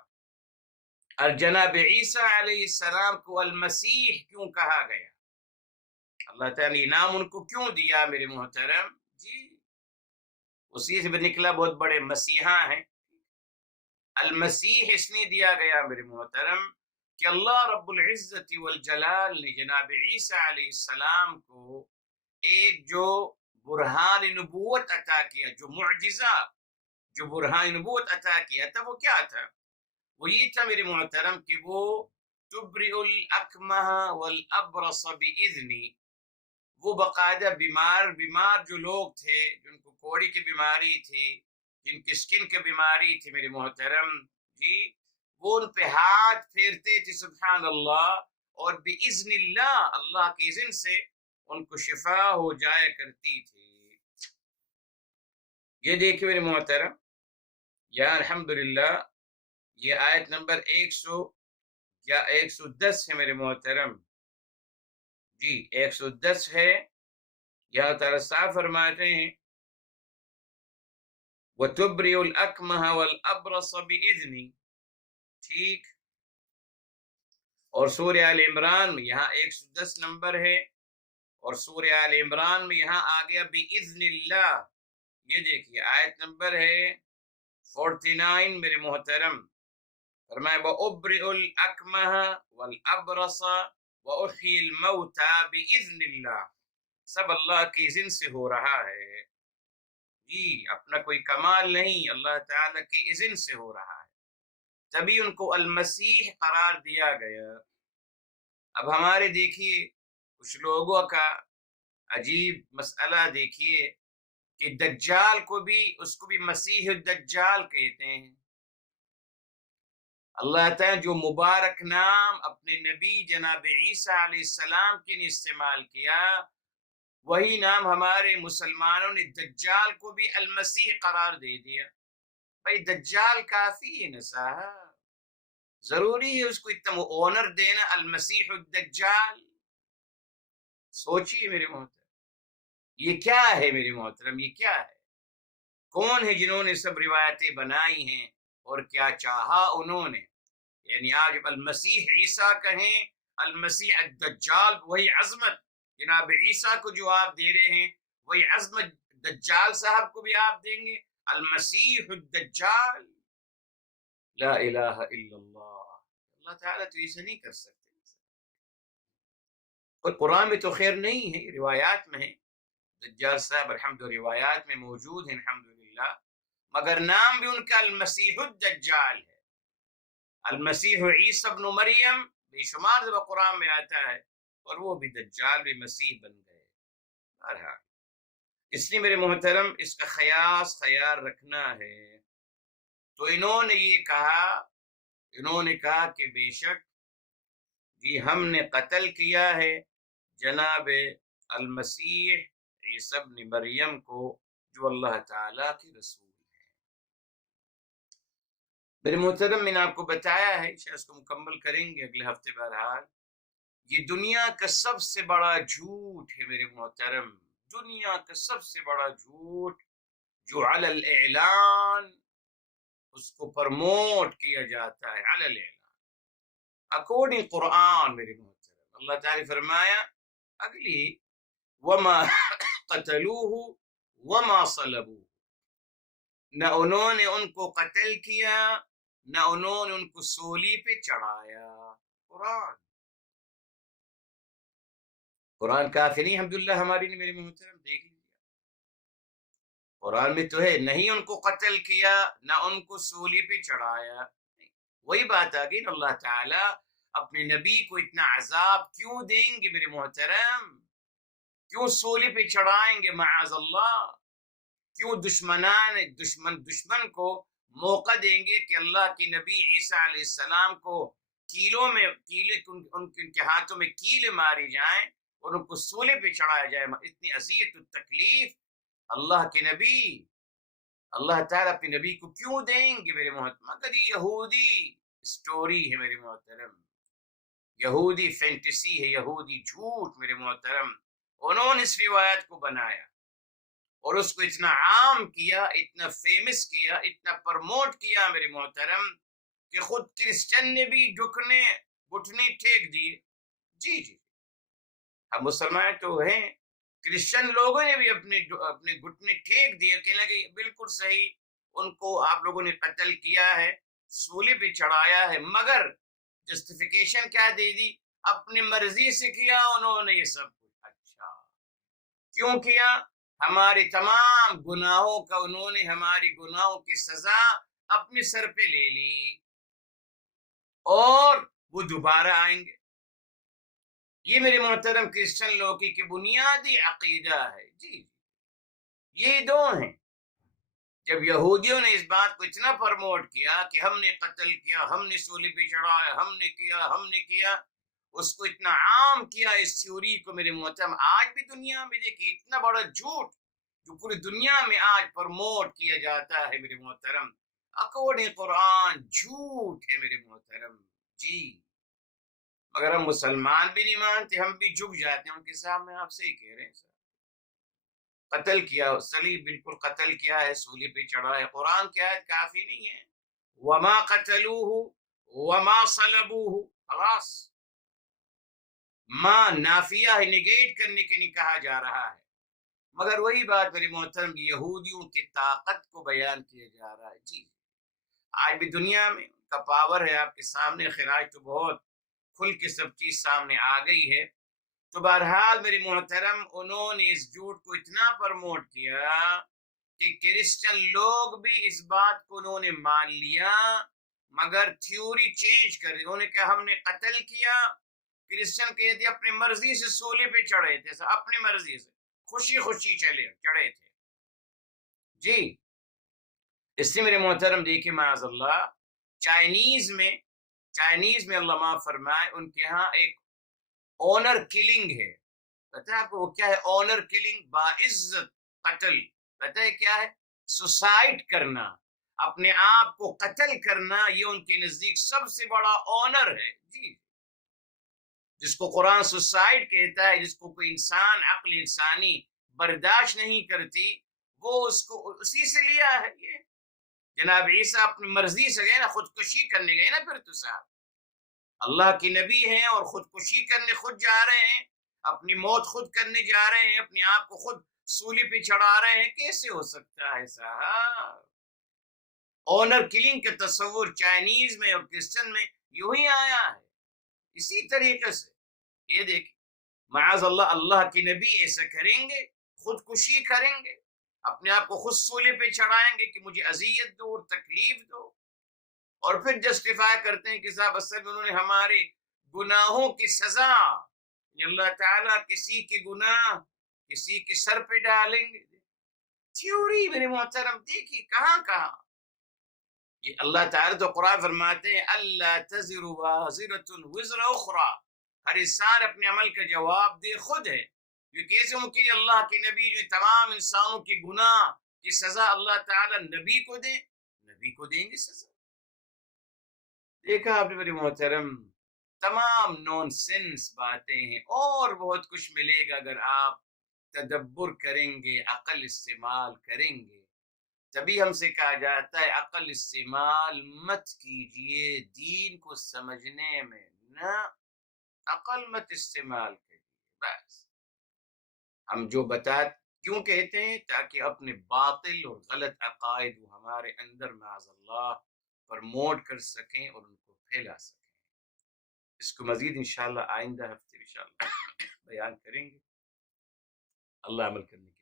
اور جناب عیسیٰ علیہ السلام کو المسیح کیوں کہا گیا؟ اللہ تعالیٰ نے نام ان کو کیوں دیا میرے محترم؟ جی، اسی سے بھی نکلا بہت بڑے مسیحا ہیں۔ المسیح اس نے دیا گیا میرے محترم کہ اللہ رب العزت والجلال نے جناب عیسیٰ علیہ السلام کو ایک جو برہان نبوت عطا کیا، جو معجزہ، جو برہان نبوت عطا کیا تھا، وہ کیا تھا؟ وہ یہ تھا میرے محترم کہ وہ تبرئ الاکمہ والابرص باذنی، وہ باقاعدہ بیمار جو لوگ تھے، جن کو کوڑی کی بیماری تھی، جن کی سکن کی بیماری تھی میرے محترم، جی، وہ ان پہ ہاتھ پھیرتے تھے، سبحان اللہ، اور باذن اللہ، اللہ کے اذن سے ان کو شفا ہو جایا کرتی تھی۔ یہ دیکھیں میرے محترم، یا الحمدللہ، یہ آیت نمبر 110 ہے میرے محترم، جی 110 ہے، یہاں تعالیٰ صاف فرماتے ہیں وَتُبْرِئُ الْأَكْمَهَ وَالْأَبْرَصَ بِإِذْنِي، ٹھیک، اور سورہ آل عمران میں یہاں 110 نمبر ہے، اور سورہ آل عمران میں یہاں آ گیا بِإِذْنِ اللَّهِ، یہ دیکھیے آیت نمبر ہے 49 میرے محترم، فرمائے وَأُبْرِئُ الْأَكْمَهَ وَالْأَبْرَصَ وَأُحْيِي الْمَوْتَى بِإِذْنِ اللَّهِ، سب اللہ کے اذن سے ہو رہا ہے، جی، اپنا کوئی کمال نہیں، اللہ تعالیٰ کے اذن سے ہو رہا ہے، تبھی ان کو المسیح قرار دیا گیا۔ اب ہمارے دیکھیے کچھ لوگوں کا عجیب مسئلہ دیکھیے کہ دجال کو بھی، اس کو بھی مسیح الدجال کہتے ہیں۔ اللہ تعالیٰ جو مبارک نام اپنے نبی جناب عیسیٰ علیہ السلام کے لیے استعمال کیا، وہی نام ہمارے مسلمانوں نے دجال کو بھی المسیح قرار دے دیا۔ بھائی دجال کافی ہے نا صاحب، ضروری ہے اس کو اتنا آنر دینا، المسیح الدجال؟ سوچیے میرے محترم، یہ کیا ہے میرے محترم، یہ کیا ہے؟ کون ہے جنہوں نے سب روایتیں بنائی ہیں اور کیا چاہا انہوں نے؟ یعنی آج المسیح عیسیٰ کہیں، المسیح الدجال، وہی عظمت جناب عیسیٰ کو جو آپ دے رہے ہیں وہی عظمت دجال صاحب کو بھی آپ دیں گے، المسیح الدجال؟ لا الہ الا اللہ، اللہ تعالیٰ تو ایسا نہیں کر سکتے، اور قرآن میں تو خیر نہیں ہے، روایات میں ہے دجال صاحب، الحمد روایات میں موجود ہیں الحمدللہ، مگر نام بھی ان کا المسیح الدجال ہے۔ المسیح عیسیٰ ابن مریم بے شمار دفعہ قرآن میں آتا ہے، اور وہ بھی دجال بھی مسیح بن گئے۔ بہرحال اس لیے میرے محترم اس کا خیال رکھنا ہے۔ تو انہوں نے کہا کہ بے شک جی ہم نے قتل کیا ہے جناب المسیح عیسیٰ ابن مریم کو، جو اللہ تعالیٰ کے رسول ہیں۔ میرے محترم میں نے آپ کو بتایا ہے، شاید اس کو مکمل کریں گے اگلے ہفتے۔ بہرحال یہ دنیا کا سب سے بڑا جھوٹ ہے میرے محترم، دنیا کا سب سے بڑا جھوٹ جو علی الاعلان اس کو پرموٹ کیا جاتا ہے، علی الاعلان اکورڈنگ قرآن۔ میرے محترم اللہ تعالی فرمایا اگلی وما قتلوه وما صلبوه، نہ انہوں نے ان کو قتل کیا، نہ انہوں نے ان کو سولی پہ چڑھایا۔ قرآن کافی نہیں الحمدللہ ہماری نے میرے محترم، دیکھ لیا قرآن میں تو ہے، نہیں ان کو قتل کیا نہ ان کو سولی پہ چڑھایا۔ وہی بات آ گئی نا، اللہ تعالیٰ اپنے نبی کو اتنا عذاب کیوں دیں گے میرے محترم؟ کیوں سولی پہ چڑھائیں گے معاذ اللہ؟ کیوں دشمن کو موقع دیں گے کہ اللہ کے نبی عیسیٰ علیہ السلام کو ان کے ہاتھوں میں کیلیں ماری جائیں اور ان کو سولے پہ چڑھایا جائے؟ اتنی اذیت و تکلیف اللہ کے نبی، اللہ تعالیٰ اپنے نبی کو کیوں دیں گے میرے محترم؟ مگر یہ یہودی سٹوری ہے میرے محترم، یہودی فینٹیسی ہے، یہودی جھوٹ میرے محترم۔ انہوں نے اس روایت کو بنایا اور اس کو اتنا عام کیا، اتنا فیمس کیا، اتنا پرموٹ کیا میرے محترم کہ خود کرسچن نے بھی گھٹنے ٹیک دیے۔ جی ہم مسلمان تو ہیں، کرسچن لوگوں نے بھی اپنے گھٹنے ٹیک دیے، کہنے لگے بالکل صحیح، ان کو آپ لوگوں نے قتل کیا ہے، سولی پہ چڑھایا ہے، مگر جسٹیفیکیشن کیا دے دی؟ اپنی مرضی سے کیا انہوں نے یہ سب کچھ۔ اچھا کیوں کیا؟ ہمارے تمام گناہوں کا انہوں نے، ہماری گناہوں کی سزا اپنے سر پہ لے لی اور وہ دوبارہ آئیں گے۔ یہ میرے محترم کرسچن لوگوں کی بنیادی عقیدہ ہے۔ جی یہ دو ہیں۔ جب یہودیوں نے اس بات کو اتنا پرموٹ کیا کہ ہم نے قتل کیا، ہم نے سولی پہ چڑھایا، ہم نے کیا، اس کو اتنا عام کیا اس تھیوری کو میرے محترم، آج بھی دنیا میں دیکھیے اتنا بڑا جھوٹ جو پوری دنیا میں آج پرموٹ کیا جاتا ہے میرے محترم، اکورڈنگ قرآن جھوٹ ہے میرے محترم۔ جی مگر ہم مسلمان بھی نہیں مانتے، ہم بھی جھک جاتے ہیں ان کے سامنے۔ آپ سے ہی کہہ رہے ہیں سر، قتل کیا، صلیب بالکل قتل کیا ہے، سولی پہ چڑھا ہے، قرآن کی آیت کافی نہیں ہے؟ وما قتلوه وما صلبوه، خلاص ماں نافیہ ہے، نگیٹ کرنے کے لیے کہا جا رہا ہے، مگر وہی بات میرے محترم یہودیوں کی طاقت کو بیان کیا جا رہا ہے۔ جی آج بھی دنیا میں ان کا پاور ہے آپ کے سامنے، خراج تو بہت کھل کے سب چیز سامنے آ گئی ہے۔ تو بہرحال میرے محترم انہوں نے اس جھوٹ کو اتنا پرموٹ کیا کہ کرسچن لوگ بھی اس بات کو انہوں نے مان لیا، مگر تھیوری چینج کر دی۔ انہوں نے کہا ہم نے قتل کیا، کرسچن کہتے اپنی مرضی سے سولے پہ چڑھے تھے، اپنی مرضی سے خوشی چڑھے تھے۔ جی اس سے میرے محترم دیکھیں معاذ اللہ چائنیز میں اللہ معاف فرمائے، ان کے ہاں ایک آنر کلنگ ہے، پتہ ہے آپ کو وہ کیا ہے؟ آنر کلنگ، باعزت قتل، پتہ ہے کیا ہے؟ سوسائڈ کرنا، اپنے آپ کو قتل کرنا یہ ان کے نزدیک سب سے بڑا آنر ہے. جی، جس کو قرآن سوسائڈ کہتا ہے، جس کو کوئی انسان عقل انسانی برداشت نہیں کرتی، وہ اس کو اسی سے لیا ہے. یہ جناب عیسیٰ اپنی مرضی سے گئے نا، خودکشی کرنے گئے نا. پھر تو صاحب اللہ کی نبی ہیں اور خودکشی کرنے خود جا رہے ہیں، اپنی موت خود کرنے جا رہے ہیں، اپنے آپ کو خود سولی پہ چڑھا رہے ہیں. کیسے ہو سکتا ہے صاحب؟ آنر کلنگ کا تصور چائنیز میں اور کرسچن میں یوں ہی آیا ہے. اسی طریقے سے یہ دیکھیں، معاذ اللہ، اللہ کی نبی ایسا کریں گے، خودکشی کریں گے، اپنے آپ کو خود سولے پہ چڑھائیں گے کہ مجھے اذیت دو اور تکلیف دو، اور پھر جسٹیفائی کرتے ہیں کہ صاحب اصل میں انہوں نے ہمارے گناہوں کی سزا، اللہ تعالیٰ کسی کے گناہ کسی کے سر پہ ڈالیں گے. تھیوری میرے محترم دیکھیے کہاں کہاں یہ اللہ تعالیٰ تو قرآن فرماتے ہیں اللہ تزر وازرۃ وزر اخرى، ہر انسان اپنے عمل کا جواب دے خود ہے. یہ کیسے ممکن ہے اللہ کے نبی جو تمام انسانوں کے گناہ کی سزا اللہ تعالیٰ نبی کو دیں؟ نبی کو دیں گے سزا. دیکھا آپ نے میرے محترم، تمام نون سینس باتیں ہیں، اور بہت کچھ ملے گا اگر آپ تدبر کریں گے، عقل استعمال کریں گے. تبھی ہم سے کہا جاتا ہے عقل استعمال مت کیجئے دین کو سمجھنے میں، نہ عقل مت استعمال کریے. بس ہم جو کیوں کہتے ہیں؟ تاکہ اپنے باطل اور غلط عقائد وہ ہمارے اندر معاذ اللہ پرموٹ کر سکیں اور ان کو پھیلا سکیں. اس کو مزید انشاءاللہ آئندہ ہفتے انشاءاللہ بیان کریں گے. اللہ عمل کرنے کی